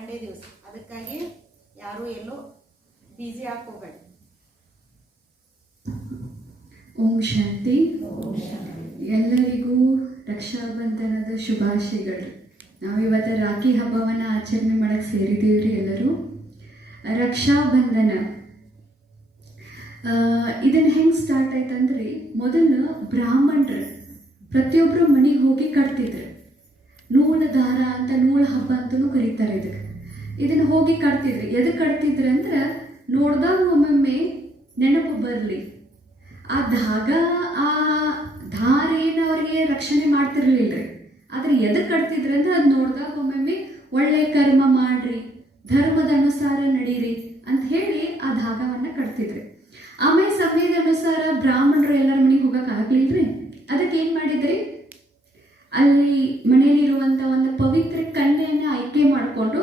Sunday ದಿವಸ. ಅದಕ್ಕಾಗಿ ಯಾರು ಎಲ್ಲೋ ಬಿಜಿ ಹಾಕೋಬೇಡಿ. ಓಂ ಶಾಂತಿ. ಎಲ್ಲರಿಗೂ ರಕ್ಷಾಬಂಧನದ ಶುಭಾಶಯಗಳು. ನಾವಿವತ್ತು ರಾಖಿ ಹಬ್ಬವನ್ನು ಆಚರಣೆ ಮಾಡಕ್ಕೆ ಸೇರಿದ್ದೀವ್ರಿ ಎಲ್ಲರೂ. ರಕ್ಷಾಬಂಧನ ಇದನ್ನು ಹೆಂಗೆ ಸ್ಟಾರ್ಟ್ ಆಯ್ತಂದ್ರೆ, ಮೊದಲು ಬ್ರಾಹ್ಮಣರು ಪ್ರತಿಯೊಬ್ಬರು ಮನೆಗೆ ಹೋಗಿ ಕಟ್ತಿದ್ರು. ನೂಲ ದಾರ ಅಂತ, ನೂಲ ಹಬ್ಬ ಅಂತಲೂ ಕರೀತಾರೆ ಇದನ್ನು ಹೋಗಿ ಕಟ್ತಿದ್ರು. ಎದಕ್ಕೆ ಕಟ್ತಿದ್ರು ಅಂದ್ರೆ, ನೋಡ್ದಾಗ ಒಮ್ಮೊಮ್ಮೆ ನೆನಪು ಬರಲಿ. ಆ ಧಾರೇನ ಅವರಿಗೆ ರಕ್ಷಣೆ ಮಾಡ್ತಿರ್ಲಿಲ್ಲ ರೀ. ಆದರೆ ಎದಕ್ಕೆ ಕಟ್ತಿದ್ರು ಅಂದ್ರೆ, ಅದು ನೋಡ್ದಾಗ ಒಮ್ಮೊಮ್ಮೆ ಒಳ್ಳೆ ಕರ್ಮ ಮಾಡ್ರಿ, ಧರ್ಮದ ಅನುಸಾರ ನಡೀರಿ ಅಂತ ಹೇಳಿ ಆ ಧಾಗವನ್ನು ಕಟ್ತಿದ್ರು. ಆಮೇಲೆ ಸಮಯದ ಅನುಸಾರ ಬ್ರಾಹ್ಮಣರು ಎಲ್ಲರ ಮನೆಗೆ ಹೋಗಕ್ಕೆ ಆಗ್ಲಿಲ್ರಿ. ಅದಕ್ಕೆ ಏನು ಮಾಡಿದ್ರಿ, ಅಲ್ಲಿ ಮನೆಯಲ್ಲಿರುವಂಥ ಒಂದು ಪವಿತ್ರ ಕನ್ಯೆಯನ್ನು ಆಯ್ಕೆ ಮಾಡಿಕೊಂಡು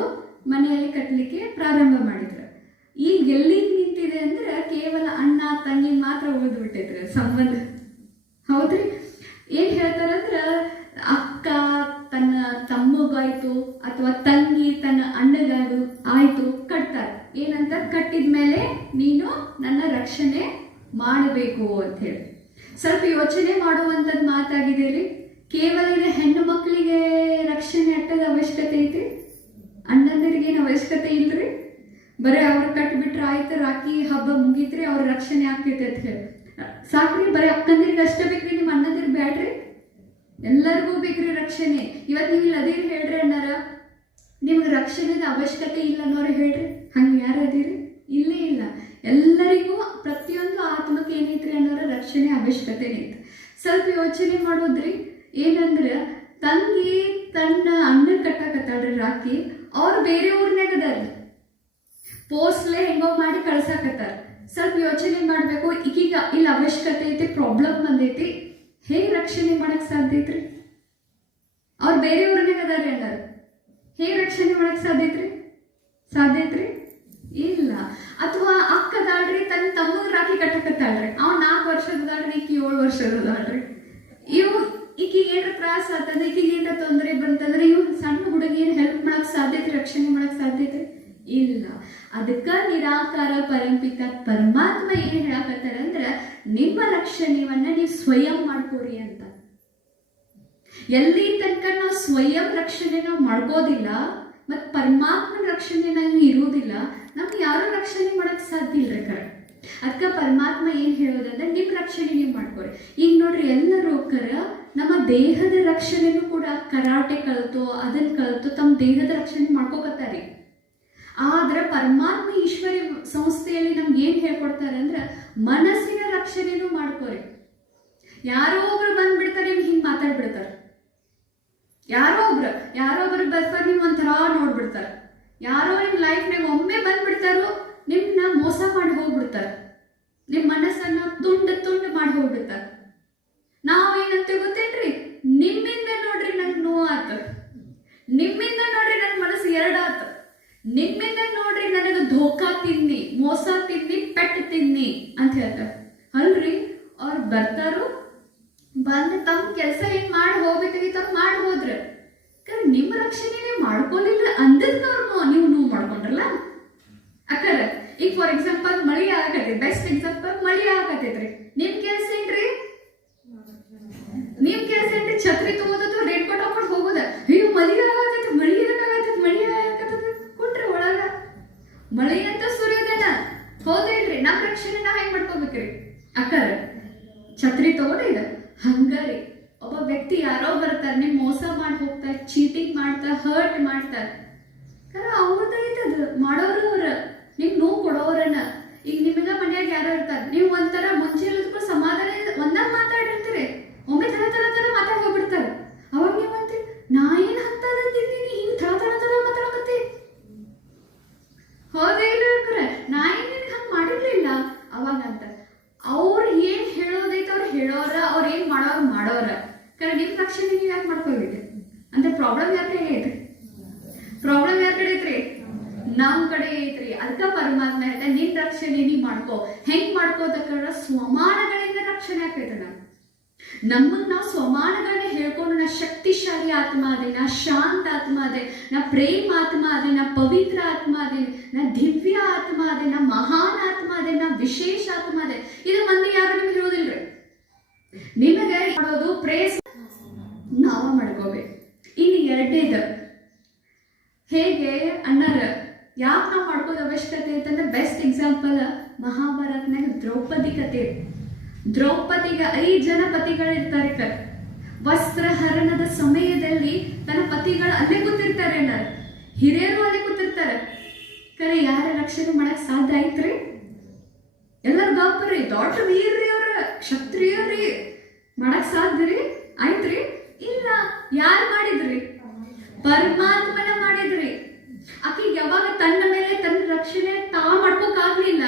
ಮನೆಯಲ್ಲಿ ಕಟ್ಟಲಿಕ್ಕೆ ಪ್ರಾರಂಭ ಮಾಡಿದ್ರು. ಈಗ ಎಲ್ಲಿಗೆ ನಿಂತಿದೆ ಅಂದ್ರೆ, ಕೇವಲ ಅಣ್ಣ ತಂಗಿ ಮಾತ್ರ ಉಳಿದು ಬಿಟ್ಟಿದ್ರು ಸಂಬಂಧ. ಹೌದ್ರಿ. ಏನು ಹೇಳ್ತಾರಂದ್ರೆ, ಅಕ್ಕ ತನ್ನ ತಮ್ಮಗಾಯ್ತು ಅಥವಾ ತಂಗಿ ತನ್ನ ಅಣ್ಣಗಾಯ್ತು ಆಯ್ತು ಕಟ್ತಾರೆ. ಏನಂತ, ಕಟ್ಟಿದ್ಮೇಲೆ ನೀನು ನನ್ನ ರಕ್ಷಣೆ ಮಾಡಬೇಕು ಅಂತ ಹೇಳಿ. ಸ್ವಲ್ಪ ಯೋಚನೆ ಮಾಡುವಂಥದ್ದು ಮಾತಾಗಿದೆ ರೀ. ಕೇವಲ ಹೆಣ್ಣು ಮಕ್ಕಳಿಗೆ ರಕ್ಷಣೆ ಅಟ್ಟದ ಅವಶ್ಯಕತೆ ಐತಿ, ಅಣ್ಣಂದಿರಿಗೇನು ಅವಶ್ಯಕತೆ ಇಲ್ರಿ. ಬರೀ ಅವ್ರು ಕಟ್ಬಿಟ್ರೆ ಆಯ್ತು, ರಾಖಿ ಹಬ್ಬ ಮುಗೀತ್ರಿ, ಅವ್ರ ರಕ್ಷಣೆ ಆಗ್ತೈತೆ ಅಂತ ಹೇಳಿ ಸಾಕ್ರಿ. ಬರೀ ಅಕ್ಕಂದಿರಿಗೆ ಅಷ್ಟೇ ಬೇಕ್ರಿ, ನಿಮ್ಮ ಅಣ್ಣಂದಿರಿಗೆ ಬ್ಯಾಡ್ರಿ, ಎಲ್ಲರಿಗೂ ಬೇಕ್ರಿ ರಕ್ಷಣೆ. ಇವತ್ತು ನೀವು ಇಲ್ಲಿ ಅದೇನು ಹೇಳ್ರಿ ಅಣ್ಣಾರ, ನಿಮ್ಗೆ ರಕ್ಷಣೆದ ಅವಶ್ಯಕತೆ ಇಲ್ಲ ಅನ್ನೋರು ಹೇಳ್ರಿ. ಹಂಗೆ ಯಾರು ಅದೀರಿ? ಇಲ್ಲೇ ಇಲ್ಲ. ಎಲ್ಲರಿಗೂ ಪ್ರತಿಯೊಂದು ಆತ್ಮಕ್ಕೆ ಏನೈತ್ರಿ ಅನ್ನೋರ ರಕ್ಷಣೆ ಅವಶ್ಯಕತೆ ಐತಿ. ಸ್ವಲ್ಪ ಯೋಚನೆ ಮಾಡೋದ್ರಿ. ಏನಂದ್ರೆ, ತಂಗಿ ತನ್ನ ಅಣ್ಣ ಕಟ್ಟಾಕತ್ತಾಳ್ರಿ ರಾಖಿ, ಅವ್ರು ಬೇರೆ ಊರ್ನಾಗ ಅದಾರ್ರಿ, ಪೋಸ್ಟ್ಲೆ ಹೆಂಗೋ ಮಾಡಿ ಕಳ್ಸಾಕತ್ತಾರ. ಸ್ವಲ್ಪ ಯೋಚನೆ ಮಾಡಬೇಕು. ಈಗೀಗ ಇಲ್ಲಿ ಅವಶ್ಯಕತೆ ಐತಿ, ಪ್ರಾಬ್ಲಮ್ ಬಂದೈತಿ, ಹೇಗೆ ರಕ್ಷಣೆ ಮಾಡಕ್ ಸಾಧ್ಯ ಐತ್ರಿ? ಅವ್ರು ಬೇರೆ ಊರ್ನಾಗ ಅದಾರ್ರಿ ಅಣ್ಣಾರು, ಹೇಗೆ ರಕ್ಷಣೆ ಮಾಡಕ್ ಸಾಧ್ಯ ಐತ್ರಿ? ಇಲ್ಲ. ಅಥವಾ ಅಕ್ಕದಾಳ್ರಿ, ತನ್ನ ತಮ್ಮಗ ರಾಖಿ ಕಟ್ಟಕತ್ತಾಳ್ರಿ, ಅವ್ 4 ವರ್ಷದಾಳ್ರಿ, ಈಕಿ 7 ವರ್ಷದಾಳ್ರಿ. ಈಕಿಗೆ ಏನಾರ ತ್ರಾಸ ಆಗ್ತದೆ, ಈಕಿಗೆ ಏನಾರ ತೊಂದರೆ ಬಂತಂದ್ರೆ ಇವ್ ಸಣ್ಣ ಹುಡುಗಿ ಏನು ಹೆಲ್ಪ್ ಮಾಡಕ್ ಸಾಧ್ಯತೆ, ರಕ್ಷಣೆ ಮಾಡಕ್ ಸಾಧ್ಯತೆ ಇಲ್ಲ. ಅದಕ್ಕ ನಿರಾಕಾರ ಪರಂಪಿತ ಪರಮಾತ್ಮ ಏನ್ ಹೇಳಕತ್ತಾರ ಅಂದ್ರ, ನಿಮ್ಮ ರಕ್ಷಣೆಯನ್ನ ನೀವು ಸ್ವಯಂ ಮಾಡ್ಕೋರಿ ಅಂತ. ಎಲ್ಲಿ ತನಕ ನಾವು ಸ್ವಯಂ ರಕ್ಷಣೆ ನಾವು ಮಾಡ್ಕೋದಿಲ್ಲ, ಮತ್ತು ಪರಮಾತ್ಮನ ರಕ್ಷಣೆ ನಾವು ಇರುವುದಿಲ್ಲ, ನಮ್ಗೆ ಯಾರು ರಕ್ಷಣೆ ಮಾಡಕ್ ಸಾಧ್ಯ ಇಲ್ರಿ. ಕರೆಕ್ಟ್. ಅದಕ್ಕೆ ಪರಮಾತ್ಮ ಏನ್ ಹೇಳೋದಂದ್ರೆ, ನಿಮ್ಮ ರಕ್ಷಣೆ ನೀವು ಮಾಡ್ಕೊರಿ. ಈಗ ನೋಡ್ರಿ, ಎಲ್ಲರೂ ನಮ್ಮ ದೇಹದ ರಕ್ಷಣೆನೂ ಕೂಡ ಕರಾಟೆ ಕಲಿತು ಅದನ್ನ ಕಲಿತು ತಮ್ಮ ದೇಹದ ರಕ್ಷಣೆ ಮಾಡ್ಕೋಕತ್ತಾರೆ. ಆದ್ರೆ ಪರಮಾತ್ಮ ಈಶ್ವರಿ ಸಂಸ್ಥೆಯಲ್ಲಿ ನಮ್ಗೆ ಏನ್ ಹೇಳ್ಕೊಡ್ತಾರೆ ಅಂದ್ರೆ, ಮನಸ್ಸಿನ ರಕ್ಷಣೆನೂ ಮಾಡ್ಕೋರಿ. ಯಾರೋ ಒಬ್ರು ಬಂದ್ಬಿಡ್ತಾರೆ, ನಿಮ್ಗೆ ಹಿಂಗೆ ಮಾತಾಡ್ಬಿಡ್ತಾರೆ. ಯಾರೋ ಒಬ್ರು ಬರ್ತಾರೆ, ನೀವು ಒಂಥರ ನೋಡ್ಬಿಡ್ತಾರೆ. ಯಾರೋ ನಿಮ್ಮ ಲೈಫ್ನಾಗ ಒಮ್ಮೆ ಬಂದ್ಬಿಡ್ತಾರೋ, ನಿಮ್ಮನ್ನ ಮೋಸ ಮಾಡಿ ಹೋಗ್ಬಿಡ್ತಾರೆ, ನಿಮ್ಮ ಮನಸ್ಸನ್ನ ತುಂಡು ಮಾಡಿ ಹೋಗ್ಬಿಡ್ತಾರೆ. ನಾವೇನಂತ ಗೊತ್ತೇನ್ರಿ, ನಿಮ್ಮಿಂದ ನೋಡ್ರಿ ನಂಗೆ ನೋವು ಆತ, ನಿಮ್ಮಿಂದ ನೋಡ್ರಿ ನನ್ನ ಮನಸ್ಸು 2 ಆತ, ನಿಮ್ಮಿಂದ ನೋಡ್ರಿ ನನಗೆ ಧೋಕಾ ತಿನ್ನಿ, ಮೋಸ ತಿನ್ನಿ, ಪೆಟ್ಟು ತಿನ್ನಿ ಅಂತ ಹೇಳ್ತಾರೆ. ಅಲ್ರಿ, ಅವ್ರು ಬರ್ತಾರೋ ಬಂದು ತಮ್ಮ ಕೆಲಸ ಏನ್ ಮಾಡಿ ಹೋಗ್ಬೇಕಾಗಿತ್ತು ಅವ್ರು ಮಾಡಿ ಹೋದ್ರ. ನಿಮ್ಮ ರಕ್ಷಣೆ ನೀವು ಮಾಡ್ಕೊಲಿಲ್ಲ ಅಂದದ್ನವ್ರು ನೀವು ನೋವು ಮಾಡ್ಕೊಂಡ್ರಲ್ಲ ಅಕ್ಕರ. ಈಗ ಫಾರ್ ಎಕ್ಸಾಂಪಲ್ ಮಳಿ ಆಗತೈತಿ, ಬೆಸ್ಟ್ ಎಕ್ಸಾಂಪಲ್ ಮಳಿ ಆಗತೈತ್ರಿ. ನಿಮ್ ಕೆಲಸ ಏನ್ರಿ? ಛತ್ರಿ ತಗೋದು, ರೇಟ್ ಕೊಟ್ಟು ಹಾಕೊಂಡು ಹೋಗೋದ. ಅಯ್ಯೋ ಮಳಿ ಆಗತೈತಿ, ಮಳಿ ಕೊಟ್ರಿ ಒಳಗ ಮಳಿ ಅಂತ ಸುರಿಯೋದನ ಹೌದೇನ್ರಿ? ನಮ್ ರಕ್ಷಣೆ ನಾವ್ ಹೆಂಗ್ ಮಾಡ್ಕೋಬೇಕ್ರಿ ಅಕ್ಕರ? ಛತ್ರಿ ತಗೋದ. ಹಂಗಾರಿ ಒಬ್ಬ ವ್ಯಕ್ತಿ ಯಾರೋ ಬರ್ತಾರೆ, ನಿಮ್ ಮೋಸ ಮಾಡಿ ಹೋಗ್ತಾರೆ, ಚೀಟಿಂಗ್ ಮಾಡ್ತಾರೆ, ಹರ್ಟ್ ಮಾಡ್ತಾರೆ. ಅವ್ರದ ಐತದ ಮಾಡೋರು, ಅವ್ರ ನಿಮ್ ನೋವು ಕೊಡೋರನ್ನ. ಈಗ ನಿಮಗ ಮನ್ಯಾಗ ಯಾರೋ ಇರ್ತಾರೆ, ನೀವು ಒಂಥರ ಮುಂಚೆ ಇರೋದಕ್ಕೂ ಸಮಾಧಾನ ಒಂದಾಗ ಮಾತಾಡಿರ್ತೀರಿ, ಒಮ್ಮೆ ತರ ಮಾತಾಡ್ ಹೋಗ್ಬಿಡ್ತಾರೆ. ಅವಾಗ ನೀವಂತೀರಿ, ನಾ ಏನ್ ಹತ್ತದಂತಿದ್ದೀನಿ, ಹಿಂಗ್ ತರ ಮಾತಾಡಕತ್ತಿ, ಹೌದೇ ಇಲ್ಲ? ನಾ ಏನ್ ಹಂಗ್ ಮಾಡಿರ್ಲಿಲ್ಲ ಅವಾಗ ಅಂತ. ಅವ್ರು ಏನ್ ಹೇಳೋದೈತೆ ಅವ್ರು ಹೇಳೋರ, ಅವ್ರ ಏನ್ ಮಾಡೋರ. ನಿಮ್ ರಕ್ಷಣೆ ನೀವ್ ಯಾಕೆ ಮಾಡ್ಕೊಳ್ಬೇಕು ಅಂತ? ಪ್ರಾಬ್ಲಮ್ ಯಾರ ಕಡೆ ಐತ್ರಿ? ಪ್ರಾಬ್ಲಮ್ ಯಾರ ಕಡೆ ಐತ್ರಿ? ನಮ್ ಕಡೆ ಐತ್ರಿ. ಅದಕ್ಕ ಪರಮಾತ್ಮ ಹೇಳ್ತಾ, ನಿನ್ ರಕ್ಷಣೆ ನೀವ್ ಮಾಡ್ಕೋ. ಹೆಂಗ್ ಮಾಡ್ಕೋದಕ್ಕ? ಸ್ವಮಾನಗಳಿಂದ ರಕ್ಷಣೆ ಆಗ್ತೈತೆ. ನಮ್ಮನ್ನ ನಾವು ಸ್ವಮಾನಗಳನ್ನ ಹೇಳ್ಕೊಂಡು ನಾ ಶಕ್ತಿಶಾಲಿ ಆತ್ಮ ಅದೇ, ನಾ ಶಾಂತ ಆತ್ಮ ಅದೇ, ನಾ ಪ್ರೇಮ ಆತ್ಮ ಅದೇ, ನಾ ಪವಿತ್ರ ಆತ್ಮ ಅದೇ, ನಾ ದಿವ್ಯ ಆತ್ಮ ಅದೇ, ನಾ ಮಹಾನ್ ಆತ್ಮ ಅದೇ, ನಾ ವಿಶೇಷ ಆತ್ಮ ಅದೇ. ಇದು ಮಂದಿ ಯಾರು ನಿಮ್ಗೆ ಹೇಳೋದಿಲ್ರಿ. ನಿಮಗೆ ಮಾಡೋದು ಪ್ರೇಸ್ ನಾವ ಮಾಡ್ಕೋಬೇಕು. ಇನ್ನು ಎರಡನೇದು ಹೇಗೆ ಅಣ್ಣರ ಯಾಕೆ ನಾವು ಮಾಡ್ಕೋದು ಅವಶ್ಯಕತೆ ಅಂತಂದ್ರೆ ಬೆಸ್ಟ್ ಎಕ್ಸಾಂಪಲ್ ಮಹಾಭಾರತನಾಗ ದ್ರೌಪದಿ ಕತೆ. ದ್ರೌಪದಿಗೆ 5 ಜನ ಪತಿಗಳಿರ್ತಾರೆ. ವಸ್ತ್ರಹರಣದ ಸಮಯದಲ್ಲಿ ತನ್ನ ಪತಿಗಳು ಅಲ್ಲೇ ಕೂತಿರ್ತಾರೆ, ಅಣ್ಣಾರ ಹಿರಿಯರು ಅಲ್ಲೇ ಕೂತಿರ್ತಾರೆ. ಕರೆ ಯಾರ ರಕ್ಷಣೆ ಮಾಡಕ್ ಸಾಧ್ಯ ಐತ್ರಿ? ಎಲ್ಲರೂ ಗಾಪರಿ ದೊಡ್ಡ ವೀರ್ರಿ, ಅವ್ರ ಕ್ಷತ್ರಿಯರಿ ಮಾಡಕ್ ಸಾಧ್ಯ ರೀ? ಆಯ್ತ್ರಿ? ಇಲ್ಲ. ಯಾರು ಮಾಡಿದ್ರಿ? ಪರಮಾತ್ಮನ ಮಾಡಿದ್ರಿ. ಆಕಿಗೆ ಯಾವಾಗ ತನ್ನ ಮೇಲೆ ತನ್ನ ರಕ್ಷಣೆ ಮಾಡ್ಕೋಕಾಗ್ಲಿಲ್ಲ,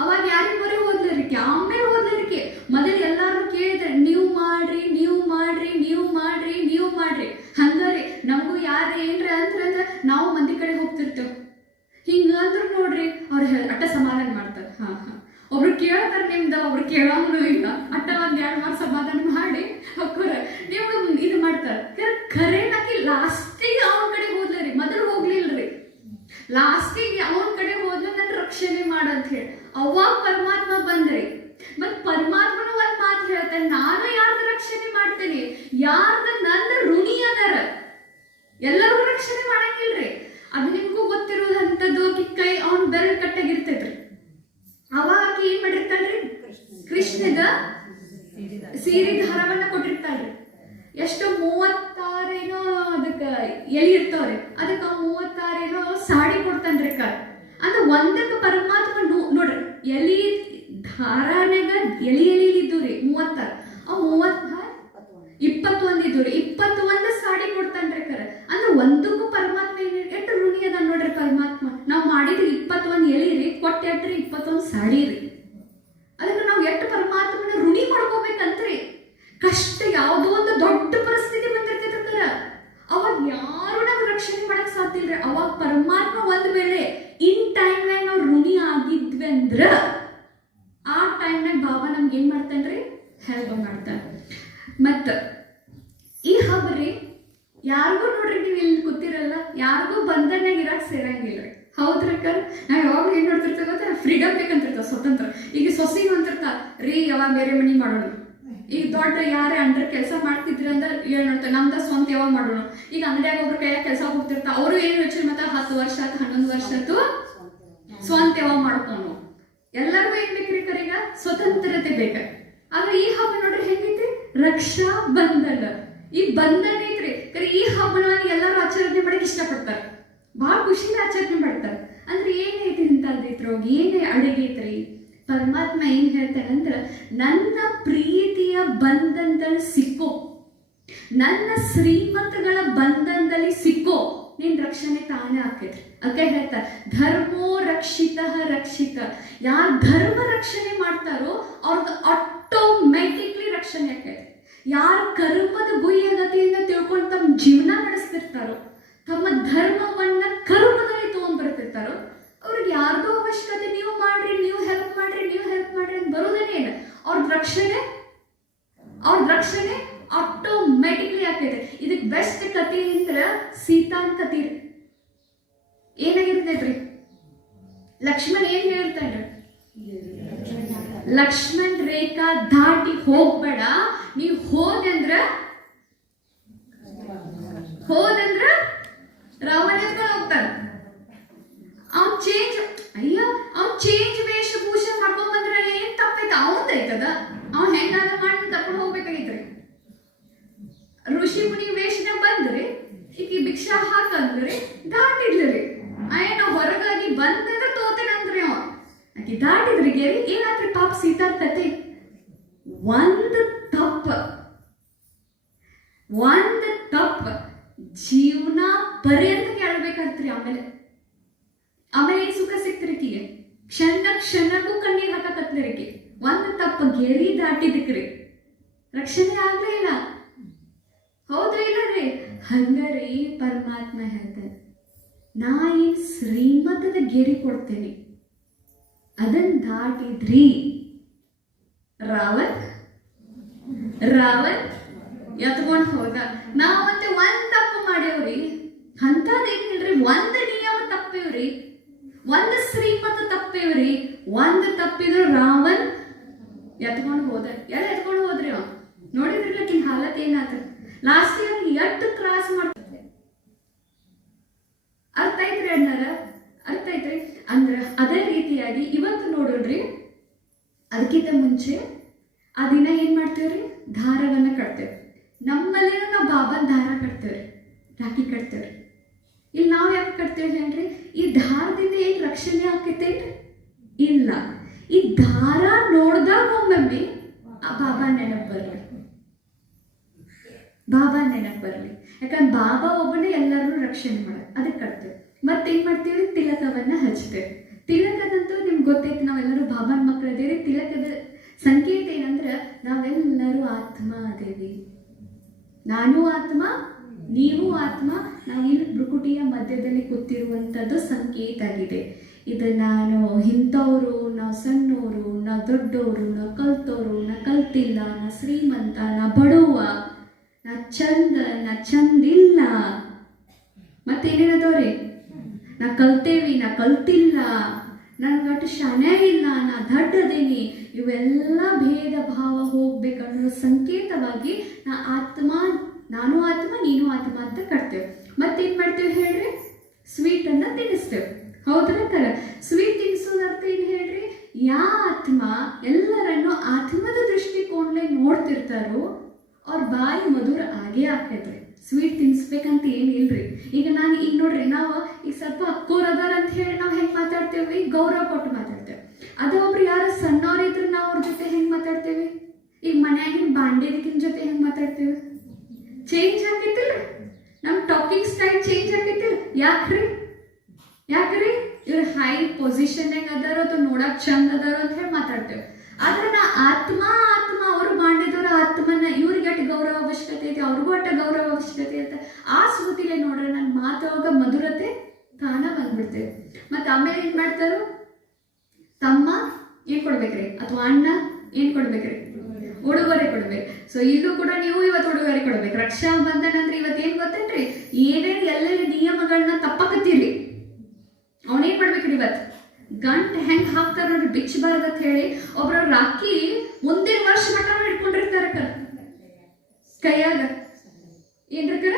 ಅವಾಗ ಯಾರಿಗೆ ಮೊರೆ ಹೋದ್ಲರಿಕೆ? ಆಮೇಲೆ ಹೋದ್ಲರಿಕೆ. ಮೊದಲು ಎಲ್ಲಾರು ಕೇಳಿದ್ರೆ ನೀವು ಮಾಡ್ರಿ, ನೀವು ಮಾಡ್ರಿ, ನೀವು ಮಾಡ್ರಿ, ನೀವು ಮಾಡ್ರಿ. ಹಂಗಾರಿ ನಮಗೂ ಯಾರು ಏನ್ರ ಅಂದ್ರ ನಾವು ಮಂದಿ ಕಡೆ ಹೋಗ್ತಿರ್ತೇವೆ. ಹಿಂಗಂದ್ರು ನೋಡ್ರಿ ಅವ್ರು ಅಟ್ಟ ಸಮಾಧಾನ ಮಾಡ್ತಾರೆ. ಒಬ್ರು ಕೇಳ್ತಾರೆ ನಿಮ್ದ, ಒಬ್ರು ಕೇಳೋನು ಇಲ್ಲ. ಅಟ್ಟ 1-2 ಮಾರ್ಕ್ ಸಮಾಧಾನ ಮಾಡಿ ಹೋಗ್ರ ನೀವು ಇದು ಮಾಡ್ತಾರೆ. ಖರೇನಾಕಿ ಲಾಸ್ಟಿಗೆ ಅವನ ಕಡೆ ಹೋದ್ಲರಿ, ಮೊದಲು ಹೋಗ್ಲಿಲ್ರಿ. ಲಾಸ್ಟಿಗೆ ಅವನ ಕಡೆ ಹೋದ್ಲ ನನ್ನ ರಕ್ಷಣೆ ಮಾಡಂತ ಹೇಳಿ. ಅವಾಗ ಪರಮಾತ್ಮ ಬಂದ್ರಿ. ಮತ್ ಪರಮಾತ್ಮನು ಒಂದ್ ಮಾತು ಹೇಳ್ತಾನೆ, ನಾನು ಯಾರ್ದ ರಕ್ಷಣೆ ಮಾಡ್ತೇನೆ, ಯಾರ್ದ ನನ್ನ ಋಣಿ ಅದಾರ ಎಲ್ಲರಿಗೂ ರಕ್ಷಣೆ ಮಾಡಂಗಿಲ್ರಿ. ಅದು ನಿಮ್ಗೂ ಗೊತ್ತಿರುವಂತದ್ದು. ಕೈ ಅವನ್ ಬೆರಳು ಕಟ್ಟಾಗಿರ್ತೈತ್ರಿ. ಅವಾಗ ಏನ್ ಮಾಡಿರ್ತಾಳ್ರಿ? ಕೃಷ್ಣಗ ಸೀರೆ ದಾರವನ್ನ ಕೊಟ್ಟಿರ್ತಾಳ್ರಿ. ಎಷ್ಟು 36 ಏನೋ ಅದಕ್ಕ ಎಲಿ ಇರ್ತಾವ್ರಿ. ಅದಕ್ಕ 36 ಏನೋ ಸಾಡಿ ಕೊಡ್ತಾನ್ರಿ. ಅಂದ್ರೆ ಒಂದಕ್ಕೆ ಪರಮಾತ್ಮ ನೋಡ್ರಿ, ಎಲಿ ಧಾರಾನ್ಯಾಗ ಎಲಿ ಇದ್ದೂರಿ 36. ಅವ್ 21 ಇದ್ದೂರಿ. 21 ಸಾಡಿ ಕೊಡ್ತಾನ್ರಿ. ಅಂದ್ರೆ ಒಂದಕ್ಕೂ ಪರಮಾತ್ಮ ಎಷ್ಟು ಋಣಿ ಅದ ನೋಡ್ರಿ ಪರಮಾತ್ಮ. ನಾವ್ ಮಾಡಿದ್ರಿ 21 ಎಲಿ ರೀ, ಕೊಟ್ಟ ಎಟ್ರಿ 21 ಸಾಡಿ ರೀ. ಅದಕ್ಕೆ ನಾವ್ ಎಷ್ಟು ಪರಮಾತ್ಮನ ಋಣಿ ಮಾಡ್ಕೋಬೇಕಂತ್ರಿ. ಕಷ್ಟ ಯಾವುದೋ ಒಂದು ದೊಡ್ಡ ಪರಿಸ್ಥಿತಿ ಬಂದಿರ್ತೈತ್ರ, ಅವಾಗ ಯಾರು ನಮ್ಗೆ ರಕ್ಷಣೆ ಮಾಡಕ್ ಸಾಧ್ಯ ಇಲ್ರಿ. ಅವಾಗ ಪರಮಾತ್ಮ ಒಂದ್ ವೇಳೆ ಇನ್ ಟೈಮ್ನಾಗ ನಾವು ಋಣಿ ಆಗಿದ್ವಿ ಅಂದ್ರ ಆ ಟೈಮ್ನಾಗ ಬಾಬಾ ನಮ್ಗೆ ಏನ್ ಮಾಡ್ತಾನ್ರಿ? ಹೆಲ್ಪ್ ಮಾಡ್ತಾನ. ಮತ್ತ ಈ ಹಬ್ಬರಿ ಯಾರಿಗೂ ನೋಡ್ರಿ, ನೀವು ಇಲ್ಲಿ ಕೂತಿರಲ್ಲ, ಯಾರಿಗೂ ಬಂಧನಾಗ ಇರಕ್ ಸೇರಂಗಿಲ್ರಿ. ಹೌದ್ರಿ ನಾವ್ ಯಾವಾಗ ಏನ್ ನೋಡ್ತಿರ್ತೇವೆ ಗೊತ್ತಾ? ಫ್ರೀಡಮ್ ಬೇಕಂತಿರ್ತಾವ, ಸ್ವತಂತ್ರ. ಈಗ ಸೊಸಿನೂ ಅಂತಿರ್ತಾರ ರೀ ಯಾವಾಗ ಬೇರೆ ಮನಿ ಮಾಡೋಣ. ಈಗ ದೊಡ್ಡ ಯಾರೇ ಅಂಡ್ರ ಕೆಲಸ ಮಾಡ್ತಿದ್ರಿ ಅಂದ್ರೆ ಏನ್ ನೋಡ್ತಾರೆ, ನಮ್ದ ಸ್ವಂತ ಯಾವಾಗ ಮಾಡೋಣ. ಈಗ ಅಂಗಡಿಯಾಗ ಒಬ್ರು ಕೈಯಾಗ ಕೆಲಸ ಹೋಗ್ತಿರ್ತಾರ, ಅವರು ಏನ್ ಯೋಚನೆ ಮತ್ತ 10 ವರ್ಷ ಆಯ್ತು 11 ವರ್ಷ ಆಯ್ತು ಸ್ವಂತ ಯಾವಾಗ ಮಾಡ್ಕೊಂಡು. ಎಲ್ಲರಿಗೂ ಏನ್ ಬೇಕ್ರಿ? ಕರೀಗ ಸ್ವತಂತ್ರತೆ ಬೇಕ. ಆದ್ರೆ ಈ ಹಬ್ಬ ನೋಡ್ರಿ ಹೆಂಗೈತಿ? ರಕ್ಷಾ ಬಂಧನ. ಈ ಬಂಧನ ಐತ್ರಿ. ಈ ಹಬ್ಬನ ಎಲ್ಲರೂ ಆಚರಣೆ ಮಾಡಕ್ ಇಷ್ಟಪಡ್ತಾರೆ, ಬಹಳ ಖುಷಿನ ಆಚರಣೆ ಮಾಡ್ತಾರೆ. ಅಂದ್ರೆ ಏನೈತಿ ಇಂತದ್ರೊಳಗ ಏನೇ ಅಡಿಗೆ ಐತ್ರಿ? ಪರಮಾತ್ಮ ಏನ್ ಹೇಳ್ತಾನಂದ್ರ, ನನ್ನ ಪ್ರೀತಿಯ ಬಂಧನದಲ್ಲಿ ಸಿಕ್ಕೋ, ನನ್ನ ಶ್ರೀಮಂತಗಳ ಬಂಧನದಲ್ಲಿ ಸಿಕ್ಕೋ, ನಿನ್ ರಕ್ಷಣೆ ತಾನೇ ಆಕೈತ್ರಿ. ಅದಕ್ಕೆ ಹೇಳ್ತಾರೆ ಧರ್ಮೋ ರಕ್ಷಿತ ರಕ್ಷಿತ. ಯಾರು ಧರ್ಮ ರಕ್ಷಣೆ ಮಾಡ್ತಾರೋ ಅವ್ರದ್ದು ಆಟೋಮ್ಯಾಟಿಕ್ಲಿ ರಕ್ಷಣೆ ಆಕೈತಿ. ಯಾರು ಕರ್ಮದ ಗುಯ್ಯಗತಿಯಿಂದ ತಿಳ್ಕೊಂಡು ತಮ್ಮ ಜೀವನ ನಡೆಸ್ತಿರ್ತಾರೋ, ತಮ್ಮ ಧರ್ಮವನ್ನ ಕರ್ಮದಲ್ಲಿ ತಗೊಂಡ್ಬರ್ತಿರ್ತಾರೋ, ಅವ್ರಿಗೆ ಯಾರ್ದೋ ಅವಶ್ಯಕತೆ ನೀವು ಮಾಡ್ರಿ, ನೀವು ಹೆಲ್ಪ್ ಮಾಡ್ರಿ, ನೀವು ಹೆಲ್ಪ್ ಮಾಡ್ರಿ ಅಂತ ಬರೋದೇನೇ ಇಲ್ಲ. ಅವ್ರದ್ದು ರಕ್ಷಣೆ ಆಟೋಮ್ಯಾಟಿಕ್ಲಿ ಆಗ್ತೈತೆ. ಇದಕ್ಕೆ ಬೆಸ್ಟ್ ಕಥೆ ಅಂದ್ರೆ ಸೀತಾನ್ ಕಥೆ. ಏನಾಗಿರ್ತೈತ್ರಿ? ಲಕ್ಷ್ಮಣ್ ಏನ್ ಹೇಳ್ತಾನ್ರಿ? ಲಕ್ಷ್ಮಣ್ ರೇಖಾ ದಾಟಿ ಹೋಗ್ಬೇಡ, ನೀವ್ ಹೋದಂದ್ರ ರಾವಣ ಎತ್ಕೊಂಡು ಹೋಗ್ತಾನ. ಅವ್ನ್ ಚೇಂಜ್ ವೇಷಭೂಷಣ ಮಾಡ್ಕೊಂಡ್ ಬಂದ್ರ ಏನ್ ತಪ್ಪೈತ? ಅವಂದೈತದ, ಅವ್ನ್ ಹೆಂಗಾದ ಮಾಡಿ ತಕೊಂಡು ಹೋಗ್ಬೇಕಾಗಿತ್ರಿ. ಋಷಿ ಮುನಿ ವೇಷನ ಬಂದ್ರಿ, ಈಗ ಭಿಕ್ಷಾ ಹಾಕಂದ್ರಿ, ದಾಟಿದ್ರಿ. ಏನೋ ಹೊರಗಾಗಿ ಬಂದ್ರೆ ತೋತೇನಂದ್ರಿ ಅವ. ಆಕಿ ದಾಟಿದ್ರಿ ಗೆರಿ ಏನಾದ್ರಿ? ಪಾಪ ಸೀತಾ ಕತೆ ಒಂದ್ ತಪ್ಪ ಜೀವನ ಪರ್ಯಂತ ಕೇಳ್ಬೇಕಂತ್ರಿ. ಆಮೇಲೆ ಏನ್ ಸುಖ ಸಿಕ್ತಿರಿಕಿಗೆ? ಕ್ಷಣಕ್ಕೂ ಕಣ್ಣೀರ್ ಹಾಕಕತ್ಲಿರಿಕಿ. ಒಂದ್ ತಪ್ಪ ಗೆರಿ ದಾಟಿದಕ್ರಿ ರಕ್ಷಣೆ ಆಗ್ಲೇ ಇಲ್ಲ. ಹೌದ್ರಿ ಇಲ್ಲರಿ? ಹಂಗಾರಿ ಪರಮಾತ್ಮ ಹೇಳ್ತಾನೆ, ನಾ ಏನ್ ಶ್ರೀಮಂತದ ಗೆರಿ ಕೊಡ್ತೇನೆ, ಅದನ್ನ ದಾಟಿದ್ರಿ ರಾವಣ ರಾವಣ್ ಎತ್ಕೊಂಡ್ ಹೋದ. ನಾವಂತೆ ಒಂದ್ ತಪ್ಪು ಮಾಡೇವ್ರಿ, ಅಂತದೇನಿಲ್ರಿ, ಒಂದ್ ನಿಯಮ ತಪ್ಪೇವ್ರಿ, ಒಂದ್ ಶ್ರೀಮತ ತಪ್ಪೇವ್ರಿ, ಒಂದ್ ತಪ್ಪಿದ್ರು ರಾವಣ್ ಎತ್ಕೊಂಡ್ ಹೋದ. ಎಲ್ಲ ಎತ್ಕೊಂಡ್ ಹೋದ್ರಿ ಅವ. ನೋಡಿದ್ರಿಲ್ಲಕಿನ್ ಹಾಲತ್ ಏನಾತ, ಲಾಸ್ಟ್ ಇಯರ್ ಎಷ್ಟು ತ್ರಾಸ್ ಮಾಡ್ತಾರೆ. ಅರ್ಥ ಐತ್ರಿ ಅಣ್ಣಾರ, ಅರ್ಥ ಐತ್ರಿ. ಅಂದ್ರ ಅದೇ ರೀತಿಯಾಗಿ ಇವತ್ತು ನೋಡೋಣ್ರಿ, ಅದಕ್ಕಿಂತ ಮುಂಚೆ ಆ ದಿನ ಏನ್ ಮಾಡ್ತೇವ್ರಿ, ದಾರವನ್ನ ಕಟ್ತೇವೆ. ನಮ್ಮಲ್ಲಿನೂ ನಾವು ಬಾಬಾನ ದಾರ ಕಟ್ತೇವ್ರಿ, ರಾಖಿ ಕಟ್ತೇವ್ರಿ. ಇಲ್ಲಿ ನಾವು ಯಾಕೆ ಕಟ್ತೇವೆ ಹೇಳ್ರಿ, ಈ ದಾರದಿಂದ ಏನ್ ರಕ್ಷಣೆ ಆಕೈತೇನ್ರಿ? ಇಲ್ಲ. ಈ ದಾರ ನೋಡ್ದಾಗ ಒಮ್ಮೊಮ್ಮೆ ಆ ಬಾಬಾ ನೆನಪು ಬರ್ಲಿ, ಬಾಬಾ ನೆನಪು ಬರ್ಲಿ. ಯಾಕಂದ್ರೆ ಬಾಬಾ ಒಬ್ಬನೇ ಎಲ್ಲರನ್ನೂ ರಕ್ಷಣೆ ಮಾಡೋದು, ಅದಕ್ಕೆ ಕಟ್ತೇವೆ. ಮತ್ತೇನ್ ಮಾಡ್ತೀವಿ, ತಿಲಕವನ್ನ ಹಚ್ತೇವೆ. ತಿಲಕದಂತೂ ನಿಮ್ಗೆ ಗೊತ್ತೈತಿ, ನಾವೆಲ್ಲರೂ ಬಾಬಾನ ಮಕ್ಕಳು ಅದೇವಿ. ತಿಲಕದ ಸಂಕೇತ ಏನಂದ್ರೆ ನಾವೆಲ್ಲರೂ ಆತ್ಮ ಅದೇವಿ. ನಾನು ಆತ್ಮ, ನೀವು ಆತ್ಮ, ನಾವು ಇಲ್ಲಿ ಭ್ರುಕುಟಿಯ ಮಧ್ಯದಲ್ಲಿ ಕೂತಿರುವಂಥದ್ದು ಸಂಕೇತ ಆಗಿದೆ. ಇದು ನಾನು ಇಂಥವ್ರು, ನಾವು ಸಣ್ಣವರು, ನಾವು ದೊಡ್ಡವರು, ನಾವು ಕಲ್ತವ್ರು, ನಾ ಕಲ್ತಿಲ್ಲ, ನಾ ಶ್ರೀಮಂತ, ನಾ ಬಡವ, ನಾ ಚಂದ, ನಾ ಚಂದಿಲ್ಲ, ಮತ್ತೇನೇನದವ್ರಿ, ನಾ ಕಲ್ತೇವಿ, ನಾ ಕಲ್ತಿಲ್ಲ, ನನ್ಗಟ್ಟು ಶಾನೆ ಇಲ್ಲ, ನಾ ದಡ್ಡದೇನಿ, ಇವೆಲ್ಲ ಭೇದ ಭಾವ ಹೋಗ್ಬೇಕನ್ನೋ ಸಂಕೇತವಾಗಿ ನಾ ಆತ್ಮ, ನಾನು ಆತ್ಮ, ನೀನು ಆತ್ಮ ಅಂತ ಕಟ್ತೇವೆ. ಮತ್ತೇನ್ ಮಾಡ್ತೇವೆ ಹೇಳ್ರಿ, ಸ್ವೀಟ್ ಅನ್ನ ತಿನ್ನಿಸ್ತೇವೆ. ಹೌದ್ರ? ಸ್ವೀಟ್ ತಿನ್ನಿಸೋದ ಅರ್ಥ ಏನ್ ಹೇಳ್ರಿ, ಯಾ ಆತ್ಮ ಎಲ್ಲರನ್ನು ಆತ್ಮದ ದೃಷ್ಟಿಕೋಣಲೆ ನೋಡ್ತಿರ್ತಾರೋ ಅವ್ರ ಬಾಯಿ ಮಧುರ ಆಗೇ ಆಕೈತ್ರಿ. ಸ್ವೀಟ್ ತಿನ್ಸ್ಬೇಕಂತ ಏನಿಲ್ರಿ. ಈಗ ನೋಡ್ರಿ, ನಾವು ಈಗ ಸ್ವಲ್ಪ ಅಕ್ಕೋರ್ ಅದಾರ ಅಂತ ಹೇಳಿ ನಾವು ಹೆಂಗ್ ಮಾತಾಡ್ತೇವಿ, ಗೌರವ ಕೊಟ್ಟು ಮಾತಾಡ್ತೇವೆ. ಅದ ಒಬ್ರು ಯಾರು ಸಣ್ಣವ್ರಿದ್ರು ನಾವು ಅವ್ರ ಜೊತೆ ಹೆಂಗ್ ಮಾತಾಡ್ತೇವಿ, ಈಗ ಮನ್ಯಾಗಿನ ಬಾಂಡೇದಿಕಿನ ಜೊತೆ ಹೆಂಗ್ ಮಾತಾಡ್ತೇವೆ, ಚೇಂಜ್ ಆಗೈತಿಲ್ಲ, ನಮ್ ಟಾಕಿಂಗ್ ಸ್ಟೈಲ್ ಚೇಂಜ್ ಆಗೈತಿಲ್ಲ. ಯಾಕ್ರಿ ಇವ್ರು ಹೈ ಪೊಸಿಷನ್ ಅದಾರೋ ಅಥವಾ ನೋಡಕ್ ಚಂದ ಅದಾರೋ ಅಂತ ಹೇಳಿ ಮಾತಾಡ್ತೇವೆ. ಆದ್ರೆ ನಾ ಆತ್ಮ ಅವ್ರು ಮಾಡಿದವ್ರ ಆತ್ಮನ ಇವ್ರಿಗೆ ಅಟ್ಟು ಗೌರವ ಅವಶ್ಯಕತೆ ಐತಿ, ಅವ್ರಿಗೂ ಅಟ್ಟ ಗೌರವ ಅವಶ್ಯಕತೆ ಐತೆ. ಆ ಸ್ಮೃತಿಲೆ ನೋಡ್ರೆ ನನ್ನ ಮಾತಾವಾಗ ಮಧುರತೆ ತಾನ ಬಂದ್ಬಿಡ್ತೇವೆ. ಮತ್ತೆ ಆಮೇಲೆ ಏನ್ ಮಾಡ್ತಾರೋ, ತಮ್ಮ ಏನ್ ಕೊಡ್ಬೇಕ್ರಿ ಅಥವಾ ಅಣ್ಣ ಏನ್ ಕೊಡ್ಬೇಕ್ರಿ, ಉಡುಗೊರೆ ಕೊಡ್ಬೇಕು. ಸೊ ಇಲ್ಲೂ ಕೂಡ ನೀವು ಇವತ್ತು ಉಡುಗೊರೆ ಕೊಡ್ಬೇಕು. ರಕ್ಷಾ ಬಂಧನ ಅಂದ್ರೆ ಇವತ್ತು ಏನ್ ಗೊತ್ತೇನ್ರಿ, ಏನೇನು ಎಲ್ಲೆಲ್ಲಿ ನಿಯಮಗಳನ್ನ ತಪ್ಪಕತ್ತೀರಿ ಅವನೇನ್ ಮಾಡ್ಬೇಕ್ರಿ, ಇವತ್ತು ಗಂಟ್ ಹೆಂಗ್ ಹಾಕ್ತಾರ ನೋಡ್ರಿ, ಬಿಚ್ಚಬಾರ್ದು ಅಂತ ಹೇಳಿ ಒಬ್ರ ರಾಖಿ ಮುಂದಿನ ವರ್ಷ ಮಟ್ಟ ಇಟ್ಕೊಂಡಿರ್ತಾರ ಕೈಯಾಗ. ಏನ್ರ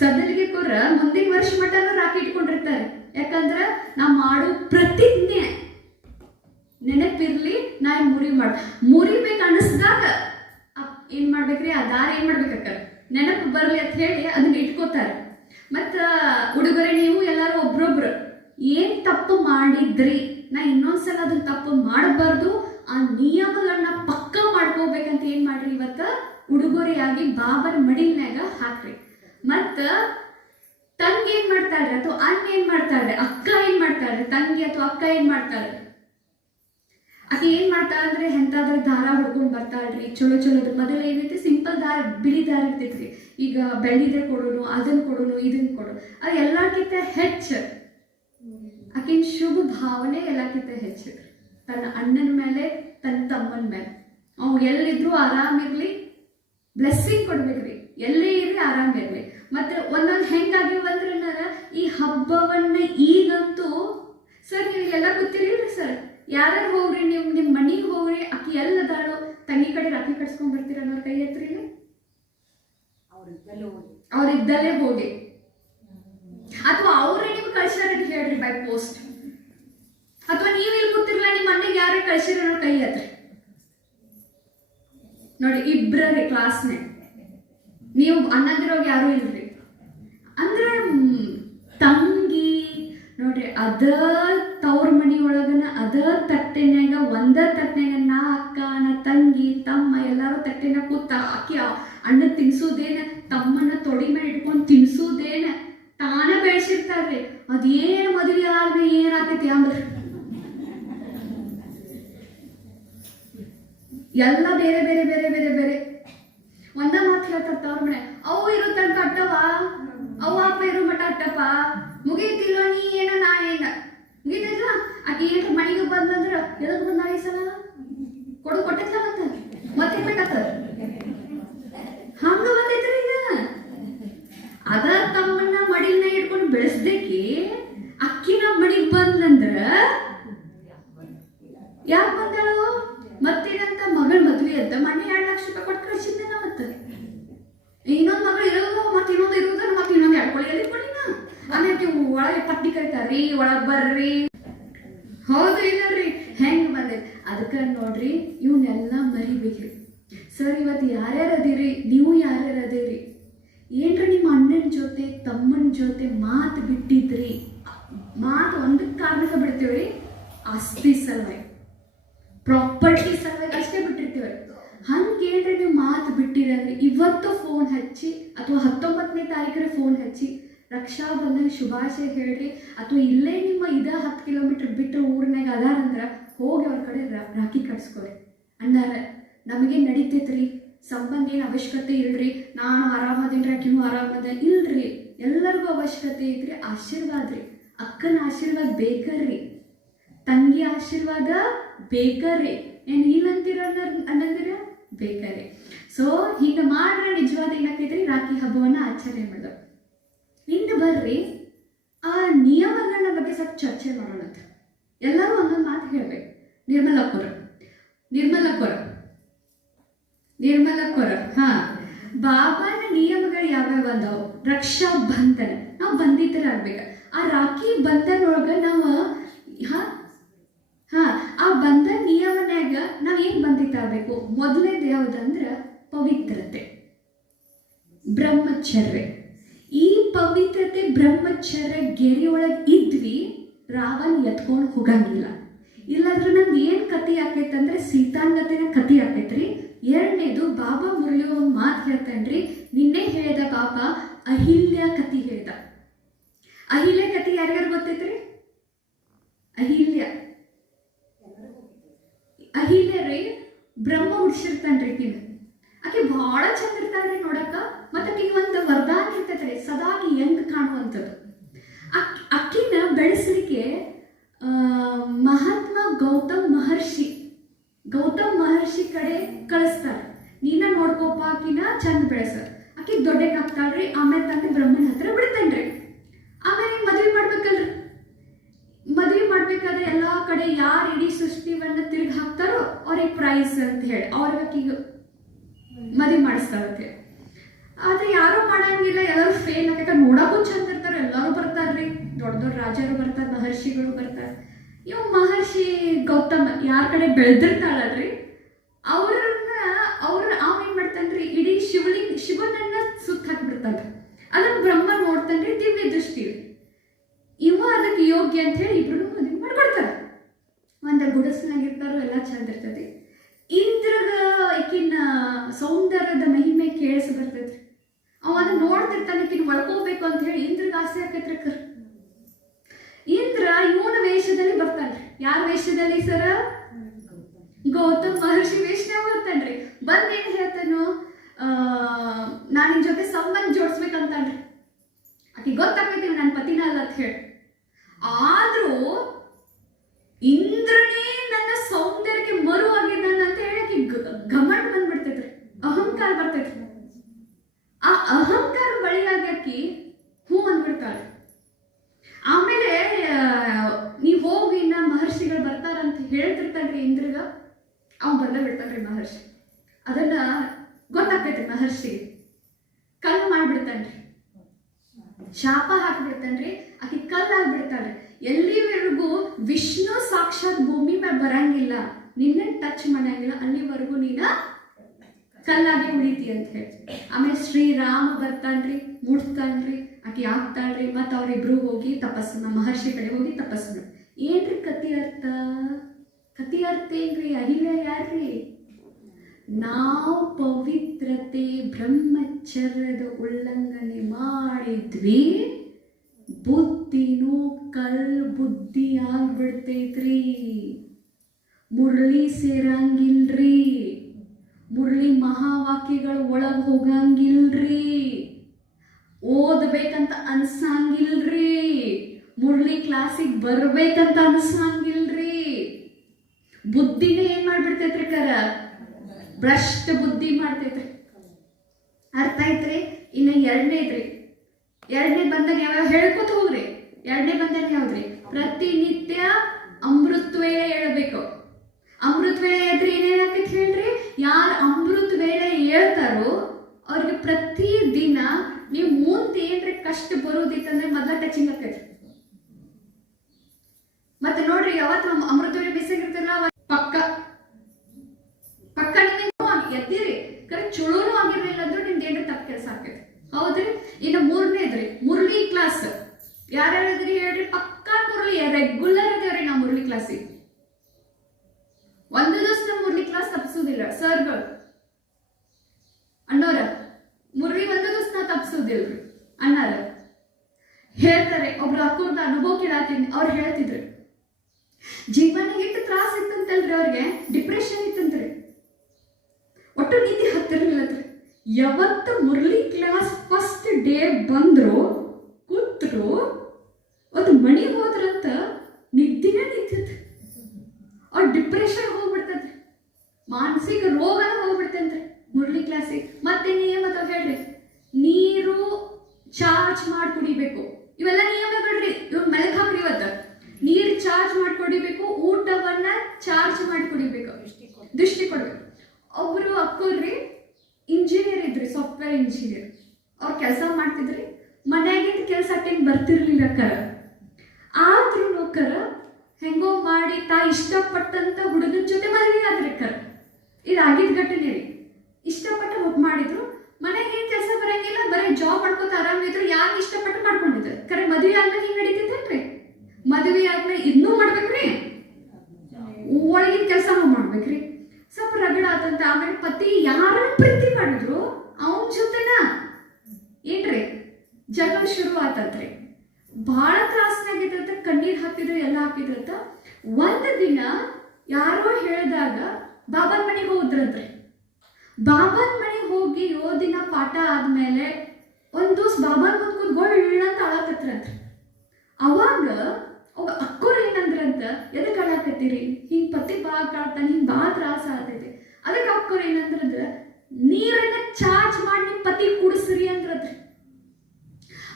ಸದಲಿಗೆ ಕೊರ ಮುಂದಿನ ವರ್ಷ ಮಟ್ಟನೂ ರಾಖಿ ಇಟ್ಕೊಂಡಿರ್ತಾರೆ. ಯಾಕಂದ್ರ ನಾ ಮಾಡೋ ಪ್ರತಿಜ್ಞೆ ನೆನಪಿರ್ಲಿ, ನಾ ಮುರಿಬೇಕು ಅನಿಸ್ದಾಗ ಏನ್ ಮಾಡ್ಬೇಕ್ರಿ, ಆ ದಾರ ಏನ್ ಮಾಡ್ಬೇಕ ನೆನಪು ಬರ್ಲಿ ಅಂತ ಹೇಳಿ ಅದನ್ನ ಇಟ್ಕೋತಾರೆ. ಮತ್ತ ಉಡುಗೊರೆ ನೀವು ಎಲ್ಲಾರು ಒಬ್ರೊಬ್ರು ಏನ್ ತಪ್ಪು ಮಾಡಿದ್ರಿ, ನಾ ಇನ್ನೊಂದ್ಸಲ ಅದನ್ನ ತಪ್ಪು ಮಾಡಬಾರ್ದು, ಆ ನಿಯಮಗಳನ್ನ ಪಕ್ಕ ಮಾಡ್ಕೋಬೇಕಂತ ಏನ್ ಮಾಡ್ರಿ, ಇವತ್ತ ಉಡುಗೊರೆಯಾಗಿ ಬಾಬರ ಮಡಿಲ್ನಾಗ ಹಾಕ್ರಿ. ಮತ್ತ ತಂಗಿ ಏನ್ ಮಾಡ್ತಾಳ್ರಿ ಅಥವಾ ಅಣ್ಣ ಏನ್ ಮಾಡ್ತಾಳ್ರಿ, ಅಕ್ಕ ಏನ್ ಮಾಡ್ತಾಳ್ರಿ, ತಂಗಿ ಅಥವಾ ಅಕ್ಕ ಏನ್ ಮಾಡ್ತಾಳ್ರಿ, ಆಕೆ ಏನ್ ಮಾಡ್ತಾಳ ಅಂದ್ರೆ ಎಂತಾದ್ರ ದಾರ ಹೊಡ್ಕೊಂಡ್ ಬರ್ತಾಳ್ರಿ. ಚಲೋದ್ರ ಮೊದಲ ಏನೈತಿ, ಸಿಂಪಲ್ ದಾರ, ಬಿಳಿ ದಾರ ಇರ್ತೈತ್ರಿ. ಈಗ ಬೆಳ್ಳಿದ್ರೆ ಕೊಡೋನು, ಅದನ್ನ ಕೊಡೋನು, ಇದನ್ನ ಕೊಡೋನು. ಅದು ಎಲ್ಲಕ್ಕಿಂತ ಹೆಚ್ಚ ಆಕಿನ ಶುಭ ಭಾವನೆ ಎಲ್ಲಕ್ಕಿಂತ ಹೆಚ್ಚು ತನ್ನ ಅಣ್ಣನ ಮೇಲೆ, ತನ್ನ ತಮ್ಮನ ಮೇಲೆ. ಅವ್ ಎಲ್ಲಿದ್ರು ಆರಾಮಿರ್ಲಿ, ಬ್ಲೆಸ್ಸಿಂಗ್ ಕೊಡ್ಬೇಕ್ರಿ, ಎಲ್ಲೇ ಇರ್ಲಿ ಆರಾಮಿರ್ಲಿ. ಮತ್ತೆ ಒಂದೊಂದು ಹೆಂಗಾಗಿವಂದ್ರೆ ಈ ಹಬ್ಬವನ್ನ ಈಗಂತೂ ಸರ್ ನೀವು ಇಲ್ಲೆಲ್ಲ ಗೊತ್ತಿರಲಿಲ್ಲ ಸರ್, ಯಾರು ಹೋಗ್ರಿ, ನಿಮ್ ಮನಿಗೆ ಹೋಗ್ರಿ, ಅಕ್ಕಿ ಎಲ್ಲದಾರೋ ತಂಗಿ ಕಡೆ ರಾಖಿ ಕಟ್ಸ್ಕೊಂಡ್ ಬರ್ತೀರ ಅನ್ನೋರ್ ಕೈ ಎತ್ರಿ, ಅವ್ರಿದ್ದಲ್ಲೇ ಹೋಗಿ, ಅಥವಾ ಅವ್ರೇ ನಿಮ್ಗೆ ಕಳ್ಸ್ಯಾರ ಅಂತ ಹೇಳ್ರಿ ಬೈ ಪೋಸ್ಟ್, ಅಥವಾ ನೀವ್ ಇಲ್ಲಿ ಗೊತ್ತಿರಲ್ಲ ನಿಮ್ಮ ಮನೆಗೆ ಯಾರೇ ಕಳ್ಸಿರ ಅನ್ನೋ ಕೈ ಎತ್ರಿ. ನೋಡಿ, ಇಬ್ರೇ ಕ್ಲಾಸ್ನೇ, ನೀವು ಅನ್ನದಿರೋಗ ಯಾರು ಇಲ್ರಿ. ಅಂದ್ರ ತಂಗಿ ನೋಡ್ರಿ, ಅದ ತವ್ರ ಮನಿ ಒಳಗನ ಅದ ತಟ್ಟೆನ್ಯಾಗ, ಒಂದ ತಟ್ಟೆನಾಗ ನಾ ಅಕ್ಕ, ನಾ ತಂಗಿ, ತಮ್ಮ ಎಲ್ಲಾರು ತಟ್ಟೆನಾಗ ಕೂತ ಅಕ್ಕಿ ಅಣ್ಣ ತಿನ್ಸೋದೇನ, ತಮ್ಮನ್ನ ತೊಡಿ ಮೇಲೆ ಇಟ್ಕೊಂಡು ತಿನ್ಸೋದೇನ ತಾನ ಬೆಳೆಸಿರ್ತಾರ್ರಿ. ಅದೇನು ಮದುವೆ ಆದ್ರೆ ಏನಾಗೈತಿ ಅಂದ್ರೆ ಎಲ್ಲ ಬೇರೆ ಬೇರೆ ಬೇರೆ ಬೇರೆ ಬೇರೆ. ಒಂದ ಮಾತು ಹೇಳ್ತಾರ ತವ್ರ ಮನೆ, ಅವು ಇರೋ ತನಕ ಅಟ್ಟವ, ಅವ ಅಪ್ಪ ಇರೋ ಮಠ ಅಟ್ಟಪ್ಪ, ಮುಗೀತಿಲ್ವ ನೀ ಏನ ನಾ ಏನ ಮುಗೀತಿಲ್ಲ. ಆಕೆ ಏನ್ ಮನೆಗೆ ಬಂದಂದ್ರ ಎದಕ್ ಬಂದ ಈ ಸಲ ಕೊಟ್ಟಿಲ್ಲ ಮತ್ತೆ ಬೇಕತ್ತ ಹಂಗ ಬಂದೈತ್ರಿ ಈಗ. ಅದ ತಮ್ಮನ್ನ ಮಡಿನ ಇಟ್ಕೊಂಡು ಬೆಳೆಸ್ದೇಕಿ ಅಕ್ಕಿನ ಮಡಿಗೆ ಬಂದ್ಲಂದ್ರ ಯಾಕೆ ಬಂದಳು? ಮತ್ತೇನಂತ ಮಗಳ ಮದ್ವೆ ಅಂತ ಮನೆ 2 ಲಕ್ಷ ರೂಪಾಯಿ ಕೊಟ್ಟು ಕಳಿಸಿದ್ನ. ಮತ್ತೆ ಇನ್ನೊಂದು ಮಗಳು ಇರೋದು ಮತ್ತೆ ಇನ್ನೊಂದು ಇರೋದು ಮತ್ತೆ ಇನ್ನೊಂದು ಎಡ್ಕೊಳ್ಳಿ ಎಲ್ಲಿಟ್ಕೊಂಡಿನ. ಆಮೇಲೆ ಒಳಗೆ ಪಟ್ಟಿ ಕರಿತಾರ್ರಿ, ಒಳಗೆ ಬರ್ರಿ. ಹೌದು ಇಲ್ಲರಿ ಹೆಂಗ್ ಬಂದೈತಿ. ಅದಕ್ಕೆ ನೋಡ್ರಿ ಇವನ್ನೆಲ್ಲ ಮರಿಬೇಕ್ರಿ. ಸರ್ ಇವತ್ತು ಯಾರ್ಯಾರು ಅದೀರಿ, ನೀವು ಯಾರ್ಯಾರು ಅದೀರಿ, ಏನ್ರಿ ನಿಮ್ಮ ಅಣ್ಣನ ಜೊತೆ ತಮ್ಮನ ಜೊತೆ ಮಾತು ಬಿಟ್ಟಿದ್ರಿ, ಮಾತು ಒಂದಕ್ಕೆ ಕಾರಣಕ್ಕೆ ಬಿಡ್ತೀವ್ರಿ, ಆಸ್ತಿ ಸಲುವಾಗಿ ಪ್ರಾಪರ್ಟಿ ಸಲುವಾಗಿ ಅಷ್ಟೇ ಬಿಟ್ಟಿರ್ತೀವಿ. ಹಂಗೇನ್ರಿ ನೀವು ಮಾತು ಬಿಟ್ಟಿರಂದ್ರೆ ಇವತ್ತು ಫೋನ್ ಹಚ್ಚಿ ಅಥವಾ 19ನೇ ತಾರೀಕರ ಫೋನ್ ಹಚ್ಚಿ ರಕ್ಷಾಬಂಧನ ಶುಭಾಶಯ ಹೇಳ್ರಿ. ಅಥವಾ ಇಲ್ಲೇ ನಿಮ್ಮ 10 ಕಿಲೋಮೀಟರ್ ಬಿಟ್ಟು ಊರಿನಾಗ ಅದಾರಂದ್ರೆ ಹೋಗಿ ಅವ್ರ ಕಡೆ ರಾಖಿ ಕಟ್ಸ್ಕೊರಿ. ಅಣ್ಣಾರ ನಮಗೆ ನಡೀತೈತ್ರಿ, ಸಂಬಂಧ ಏನು ಅವಶ್ಯಕತೆ ಇಲ್ರಿ, ನಾನು ಆರಾಮದೇನ್ರಿ ಆಕಿನೂ ಆರಾಮದ ಇಲ್ರಿ, ಎಲ್ಲರಿಗೂ ಅವಶ್ಯಕತೆ ಐತ್ರಿ. ಆಶೀರ್ವಾದ ರೀ, ಅಕ್ಕನ ಆಶೀರ್ವಾದ ಬೇಕರ್ರಿ, ತಂಗಿ ಆಶೀರ್ವಾದ ಬೇಕರ್ರಿ, ಏನು ಇಲ್ಲಂತೀರ ಅನ್ನಂದಿರ ಬೇಕರ್ರಿ. ಸೊ ಹಿಂಗೆ ಮಾಡ್ರೆ ನಿಜವಾದ ಏನಾಕೈತ್ರಿ, ರಾಖಿ ಹಬ್ಬವನ್ನು ಆಚರಣೆ ಮಾಡೋದು. ಇನ್ನು ಬರ್ರಿ ಆ ನಿಯಮಗಳ ಬಗ್ಗೆ ಸ್ವಲ್ಪ ಚರ್ಚೆ ಮಾಡೋಣ. ಎಲ್ಲರೂ ಒಂದೊಂದು ಮಾತು ಹೇಳ್ಬೇಕು. ನಿರ್ಮಲಕ್ಕೂರ ಹಾ, ಬಾಬಾನ ನಿಯಮಗಳು ಯಾವ್ಯಾವ ಅಂದಾವು? ರಕ್ಷಾ ಬಂಧನ, ನಾವು ಬಂಧಿತರಾಗ್ಬೇಕು. ಆ ರಾಖಿ ಬಂಧನ ಒಳಗ ನಾವು ಆ ಬಂಧನ ನಿಯಮನ್ಯಾಗ ನಾವ್ ಏನ್ ಬಂಧಿತ ಆಗ್ಬೇಕು? ಮೊದಲನೇದು ಯಾವ್ದಂದ್ರ ಪವಿತ್ರತೆ, ಬ್ರಹ್ಮಚರ್ಯ. ಈ ಪವಿತ್ರತೆ ಬ್ರಹ್ಮಚರ್ಯ ಗೆರೆ ಒಳಗೆ ಇದ್ವಿ, ರಾವಣ ಎತ್ಕೊಂಡು ಹೋಗಂಗಿಲ್ಲ. ಇಲ್ಲಾಂದ್ರೆ ನಮ್ದು ಏನ್ ಕತಿ ಆಕೈತಂದ್ರೆ ಸೀತಾಂಗತೆನ ಕತಿ ಆಕೈತ್ರಿ. ಎರಡನೇದು ಬಾಬಾ ಮುರಳಿ ಒಂದು ಮಾತು ಹೇಳ್ತಾನ್ರಿ, ನಿನ್ನೆ ಹೇಳ್ದ ಬಾಬಾ ಅಹಿಲ್ಯ ಕತಿ ಹೇಳ್ದ. ಅಹಿಲ್ಯ ಕತಿ ಯಾರ್ಯಾರು ಗೊತ್ತೈತ್ರಿ? ಅಹಿಲ್ಯ ರೀ ಬ್ರಹ್ಮ ಹುಡ್ಸಿರ್ತಾನ್ರಿ ಕಿವಿ. ಆಕೆ ಬಹಳ ಚಂದ ಇರ್ತಾಳ್ರಿ ನೋಡಕ್ಕ. ಮತ್ತೆ ಆಕೆಗೆ ಒಂದು ವರದಾನ ಇರ್ತೈತ್ರಿ, ಸದಾಗಿ ಹೆಂಗ್ ಕಾಣುವಂಥದ್ದು. ಅಕ್ಕಿನ ಬೆಳೆಸಲಿಕ್ಕೆ ಮಹಾತ್ಮ ಗೌತಮ್ ಮಹರ್ಷಿ ಕಡೆ ಕಳಿಸ್ತಾರೆ. ನೀನ ನೋಡ್ಕೋಪ ಆಕಿನ ಚಂದ ಬೆಳೆಸ. ಆಕಿ ದೊಡ್ಡಕ್ಕಾಗ್ತಾಳ್ರಿ. ಆಮೇಲೆ ತಂದೆ ಬ್ರಹ್ಮನ ಹತ್ರ ಬಿಡ್ತೇನ್ರಿ. ಆಮೇಲೆ ಮದ್ವೆ ಮಾಡ್ಬೇಕಲ್ರಿ. ಮದ್ವೆ ಮಾಡ್ಬೇಕಾದ್ರೆ ಎಲ್ಲಾ ಕಡೆ ಯಾರು ಇಡೀ ಸೃಷ್ಟಿವನ್ನ ತಿರುಗಿ ಹಾಕ್ತಾರೋ ಅವ್ರಿಗೆ ಪ್ರೈಸ್ ಅಂತ ಹೇಳಿ ಅವ್ರಿಗೆ ಮದ್ವೆ ಮಾಡಿಸ್ತಾರತ್ತೆ. ಆದ್ರೆ ಯಾರು ಮಾಡಂಗಿಲ್ಲ, ಎಲ್ಲರೂ ಫೇಲ್ ಆಗೈತೆ. ನೋಡಕ್ಕೂ ಚಂದ ಇರ್ತಾರೆ, ಎಲ್ಲರೂ ಬರ್ತಾರ್ರಿ, ದೊಡ್ಡ ದೊಡ್ಡ ರಾಜರು ಬರ್ತಾರೆ, ಮಹರ್ಷಿಗಳು ಬರ್ತಾರೆ. ಇವ್ ಮಹರ್ಷಿ ಗೌತಮ ಯಾರ ಕಡೆ ಬೆಳೆದಿರ್ತಾಳಲ್ರಿ ಅವೇನ್ ಮಾಡ್ತಾನ್ರಿ, ಇಡೀ ಶಿವನನ್ನ ಸುತ್ತ ಹಾಕ್ಬಿಡ್ತಾನೆ. ಅದನ್ನ ಬ್ರಹ್ಮ ನೋಡ್ತಾನ್ರಿ, ದಿವ್ಯ ದೃಷ್ಟಿ. ಇವ ಅದಕ್ಕೆ ಯೋಗ್ಯ ಅಂತ ಹೇಳಿ ಇಬ್ರು ಮದುವೆ ಮಾಡ್ಕೊಡ್ತಾರೆ. ಒಂದ ಗುಡಸ್ನಾಗಿರ್ತಾರೋ, ಎಲ್ಲ ಚಂದ ಇರ್ತೈತಿ. ಇಂದ್ರಗ ಈಕಿನ ಸೌಂದರ್ಯದ ಮಹಿಮೆ ಕೇಳಿಸಿ ಬರ್ತೈತ್ರಿ. ಅವ ಅದನ್ನ ನೋಡ್ತಿರ್ತಾನೆ, ಈಕಿನ ಒಳ್ಕೋಬೇಕು ಅಂತ ಹೇಳಿ ಇಂದ್ರಗ ಆಸೆ ಆಕೈತ್ರಿ. ಇಂದ್ರ ಇವನ ವೇಷದಲ್ಲಿ ಬರ್ತಾನ್ರಿ. ಯಾರ ವೇಷದಲ್ಲಿ ಸರ? ಗೌತಮ್ ಮಹರ್ಷಿ ವೇಷನಾಗ ಬರ್ತಾನ್ರಿ. ಬಂದ್ ಏನ್ ಹೇಳ್ತಾನು, ನಾನು ನಿನ್ ಜೊತೆ ಸಂಬಂಧ ಜೋಡಿಸ್ಬೇಕಂತಾನ್ರಿ. ಆಕೆ ಗೊತ್ತಾಗ್ತೈತಿ ನನ್ನ ಪತಿನ ಅಲ್ಲ ಅಂತ ಹೇಳಿ. ಆದ್ರೂ ಇಂದ್ರನೇ ನನ್ನ ಸೌಂದರ್ಯಕ್ಕೆ ಮರು ಆಗಿದ್ದಾನ ಅಂತ ಹೇಳಿ ಆಕೆ ಘಮಂಡ ಬಂದ್ಬಿಡ್ತೈತ್ರಿ, ಅಹಂಕಾರ ಬರ್ತೈತ್ರಿ. ಆ ಅಹಂಕಾರ ಬಳಿಯಾಗಿ ಹೂ ಅಂದ್ಬಿಡ್ತಾಳೆ. ಆಮೇಲೆ ನೀವ್ ಹೋಗಿ ನಾ ಮಹರ್ಷಿಗಳು ಬರ್ತಾರಂತ ಹೇಳ್ತಿರ್ತಾನ್ರಿ ಇಂದ್ರಗ. ಅವ್ನು ಬಂದ ಬಿಡ್ತಾನ್ರಿ ಮಹರ್ಷಿ. ಅದನ್ನ ಗೊತ್ತಾಗ್ತೈತ್ರಿ ಮಹರ್ಷಿಗೆ. ಕಲ್ಲು ಮಾಡ್ಬಿಡ್ತಾನ್ರಿ, ಶಾಪ ಹಾಕ್ಬಿಡ್ತಾನ್ರಿ. ಆಕೆ ಕಲ್ಲಾಗ್ಬಿಡ್ತಾಳ್ರಿ. ಎಲ್ಲಿವರೆಗೂ ವಿಷ್ಣು ಸಾಕ್ಷಾತ್ ಭೂಮಿ ಮೇಲೆ ಬರಂಗಿಲ್ಲ, ನಿನ್ನ ಟಚ್ ಮಾಡಂಗಿಲ್ಲ, ಅಲ್ಲಿವರೆಗೂ ನೀನ ಕಲ್ಲಾಗಿ ಉಳಿತಿ ಅಂತ ಹೇಳಿ. ಆಮೇಲೆ ಶ್ರೀರಾಮ ಬರ್ತಾನ್ರಿ, ಮುಡ್ತಾನ್ರಿ, ಆಕೆ ಆಗ್ತಾಳ್ರಿ. ಮತ್ತ ಅವ್ರಿಬ್ರು ಹೋಗಿ ತಪಸ್ಸನ್ನ ಮಹರ್ಷಿ ಕಡೆ ಹೋಗಿ ತಪಸ್ಸನ್ನ. ಏನ್ರಿ ಕತಿ ಅರ್ಥ? ಕತಿ ಅರ್ಥ ಏನ್ರಿ? ಅಹಿಲ್ಯ ಯಾರ್ರಿ? ನಾವು ಪವಿತ್ರತೆ ಬ್ರಹ್ಮಚರ್ಯದ ಉಲ್ಲಂಘನೆ ಮಾಡಿದ್ವಿ, ಬುದ್ಧಿನೂ ಬುದ್ಧಿ ಆಗ್ಬಿಡ್ತೈತ್ರಿ. ಮುರಳಿ ಸೇರಂಗಿಲ್ರಿ, ಮುರಳಿ ಮಹಾವಾಕ್ಯಗಳು ಒಳಗ್ ಹೋಗಂಗಿಲ್ರಿ, ಓದ್ಬೇಕಂತ ಅನ್ಸಂಗಿಲ್ರಿ, ಮುರಳಿ ಕ್ಲಾಸಿಗೆ ಬರ್ಬೇಕಂತ ಅನ್ಸಂಗಿಲ್ರಿ. ಬುದ್ಧಿನೇ ಏನ್ ಮಾಡ್ಬಿಡ್ತೈತ್ರಿ ಭ್ರಷ್ಟ ಬುದ್ಧಿ ಮಾಡ್ತೈತ್ರಿ. ಅರ್ಥ ಆಯ್ತ್ರಿ? ಇನ್ನು ಎರಡನೇದ್ರಿ, ಎರಡನೇ ಬಂಧನ ಯಾವ್ಯಾವ ಹೇಳ್ಕೊತ ಹೋಗ್ರಿ. ಎರಡನೇ ಬಂಧನ ಯಾವ್ದ್ರಿ? ಪ್ರತಿನಿತ್ಯ ಅಮೃತ ವೇಳೆ ಹೇಳ್ಬೇಕು. ಅಮೃತ ವೇಳೆ ಎದ್ರಿ ಏನೇನಾಕೈತಿ ಹೇಳ್ರಿ? ಯಾರು ಅಮೃತ ವೇಳೆ ಹೇಳ್ತಾರೋ ಅವ್ರಿಗೆ ಪ್ರತಿ ದಿನ ನೀವು ಮುಂದೆ ಏನ್ರಿ ಕಷ್ಟ ಬರೋದಿತ್ತಂದ್ರೆ ಮೊದಲ ಟಚಿಂಗ್ ಆಕೈತಿ. ಮತ್ತೆ ನೋಡ್ರಿ, ಯಾವತ್ತು ಅಮೃತ ವೇಳೆ ಬಿಸಿಗಿರ್ತಿರಲ್ಲ ಪಕ್ಕ ಪಕ್ಕ ನೀವು ಎದ್ದಿರಿ ಕರೆ ಚುಳೂನು ಆಗಿರ್ಲಿಲ್ಲ ಅಂದ್ರೆ ನಿಮ್ದು ಏನ್ರಿ ತಪ್ಪು ಕೆಲಸ ಆಕೈತಿ. ಹೌದ್ರಿ? ಇನ್ನು ಮೂರನೇದ್ರಿ ಮುರಳಿ ಕ್ಲಾಸ್. ಯಾರ್ಯಾರಿದ್ರಿ ಹೇಳ್ರಿ? ಪಕ್ಕಾ ಮುರಳಿ ರೆಗ್ಯುಲರ್ ಅದೇವ್ರಿ ನಾವು ಮುರಳಿ ಕ್ಲಾಸಿಗೆ. ಒಂದು ದಿವಸ ನಾವು ಮುರಳಿ ಕ್ಲಾಸ್ ತಪ್ಪಿಸೋದಿಲ್ಲ ಸರ್ಗಳು ಅಣ್ಣವ್ರ. ಮುರಳಿ ಒಂದು ದಿವಸ ನಾವು ತಪ್ಪಿಸೋದಿಲ್ರಿ ಅಣ್ಣಾರ ಹೇಳ್ತಾರೆ. ಒಬ್ರು ಅಕ್ಕವ್ರದ್ದು ಅನುಭವ ಕೇಳಾತೀನಿ. ಅವ್ರು ಹೇಳ್ತಿದ್ರು ಜೀವನ ಎಷ್ಟು ತ್ರಾಸ ಇತ್ತಂತಲ್ರಿ, ಅವ್ರಿಗೆ ಡಿಪ್ರೆಷನ್ ಇತ್ತಂತ್ರಿ, ಒಟ್ಟು ನಿದ್ದೆ ಹತ್ತಿರಲಿಲ್ಲತ್ರಿ. ಯಾವತ್ತು ಮುರಳಿ ಕ್ಲಾಸ್ ಫಸ್ಟ್ ಡೇ ಬಂದ್ರು ಕೂತ್ರು ಒಂದು ಮಣಿ ಹೋದ್ರಂತ ನಿದ್ದಿನೇ ನಿಂತೈತಿ. ಅವ್ರ ಡಿಪ್ರೆಷನ್ ಹೋಗ್ಬಿಡ್ತೈತ್ರಿ, ಮಾನಸಿಕ ರೋಗನ ಹೋಗ್ಬಿಡ್ತಂತ್ರಿ ಮುರಳಿ ಕ್ಲಾಸಿಗೆ. ಮತ್ತೆ ನಿಯಮ ಹೇಳ್ರಿ, ನೀರು ಚಾರ್ಜ್ ಮಾಡಿ ಕುಡಿಬೇಕು. ಇವೆಲ್ಲ ನಿಯಮಗಳ್ರಿ. ಇವ್ ಮೆಲಕ್ ಹಾಕ್ರಿ. ಇವತ್ತು ನೀರು ಚಾರ್ಜ್ ಮಾಡಿ ಕುಡಿಬೇಕು, ಊಟವನ್ನ ಚಾರ್ಜ್ ಮಾಡಿ ಕುಡಿಬೇಕು, ದೃಷ್ಟಿ ಕೊಡ್ಬೇಕು. ಒಬ್ರು ಅಕ್ಕೋರ್ರಿ ಇಂಜಿನಿಯರ್ ಇದ್ರಿ, ಸಾಫ್ಟ್ವೇರ್ ಇಂಜಿನಿಯರ್. ಅವ್ರು ಕೆಲಸ ಮಾಡ್ತಿದ್ರಿ. ಮನ್ಯಾಗಿಂದ ಕೆಲಸ ಅಟ್ಟೇನು ಬರ್ತಿರ್ಲಿಲ್ಲ ಕರ. ಆದ್ರೂ ನೋಕರ ಹೆಂಗೋ ಮಾಡಿ ತಾ ಇಷ್ಟಪಟ್ಟಂತ ಹುಡುಗನ ಜೊತೆ ಮದುವೆ ಆದ್ರಿ ಕರ. ಇದಾಗಿದ್ದ ಘಟನೆ ರೀ. ಇಷ್ಟಪಟ್ಟು ಮಾಡಿದ್ರು. ಮನೆಗೆ ಏನ್ ಕೆಲಸ ಬರಂಗಿಲ್ಲ, ಬರೀ ಜಾಬ್ ಮಾಡ್ಕೊತ ಆರಾಮಿದ್ರು. ಯಾರು ಇಷ್ಟಪಟ್ಟು ಮಾಡ್ಕೊಂಡಿದ್ರು ಕರೆ. ಮದುವೆ ಆದ್ಮೇಲೆ ಹಿಂಗ್ ನಡೀತಿದ್ದೇನ್ರಿ? ಮದುವೆ ಆದ್ಮೇಲೆ ಇನ್ನೂ ಮಾಡ್ಬೇಕ್ರಿ, ಒಳಗಿನ ಕೆಲಸನೂ ಮಾಡ್ಬೇಕ್ರಿ. ಸ್ವಲ್ಪ ರಗಡ ಆತಂತ. ಆಮೇಲೆ ಪತಿ ಯಾರನ್ನ ಪ್ರೀತಿ ಮಾಡಿದ್ರು ಅವನ ಜೊತೆನ ಏನ್ರಿ ಜಗಳ ಶುರು ಆತತ್ರಿ. ಬಹಳ ತ್ರಾಸನಾಗಿದ್ರಂತ, ಕಣ್ಣೀರ್ ಹಾಕಿದ್ರು, ಎಲ್ಲ ಹಾಕಿದ್ರಂತ. ಒಂದ್ ದಿನ ಯಾರೋ ಹೇಳಿದಾಗ ಬಾಬನ್ ಮನೆಗೆ ಹೋದ್ರಂತ್ರಿ. ಬಾಬನ್ ಮನೆಗೆ ಹೋಗಿ 7 ದಿನ ಪಾಠ ಆದ್ಮೇಲೆ ಒಂದ್ ದಿವ್ಸ ಬಾಬನ್ ಮುಂದ್ ಕೂತ್ಕೊಳ್ಳಂತ ಅಳಕತ್ರಂತ್ರಿ. ಅವಾಗ ಒಬ್ಬ ಅಕ್ಕೋರ್ ಏನಂದ್ರಂತ, ಎದಕ್ ಅಳಾಕತ್ತೀರಿ? ಹಿಂಗ್ ಪತಿ ಬಾ ಕಾಡ್ತಾನೆ, ಹಿಂಗ್ ಬಾ ತ್ರಾಸ ಆಗ್ತೈತಿ. ಅದಕ್ಕೆ ಅಕ್ಕೋರ್ ಏನಂದ್ರಂದ್ರ, ನೀರನ್ನ ಚಾರ್ಜ್ ಮಾಡಿ ನಿಮ್ ಪತಿ ಕುಡಿಸ್ರಿ ಅಂದ್ರತ್ರಿ.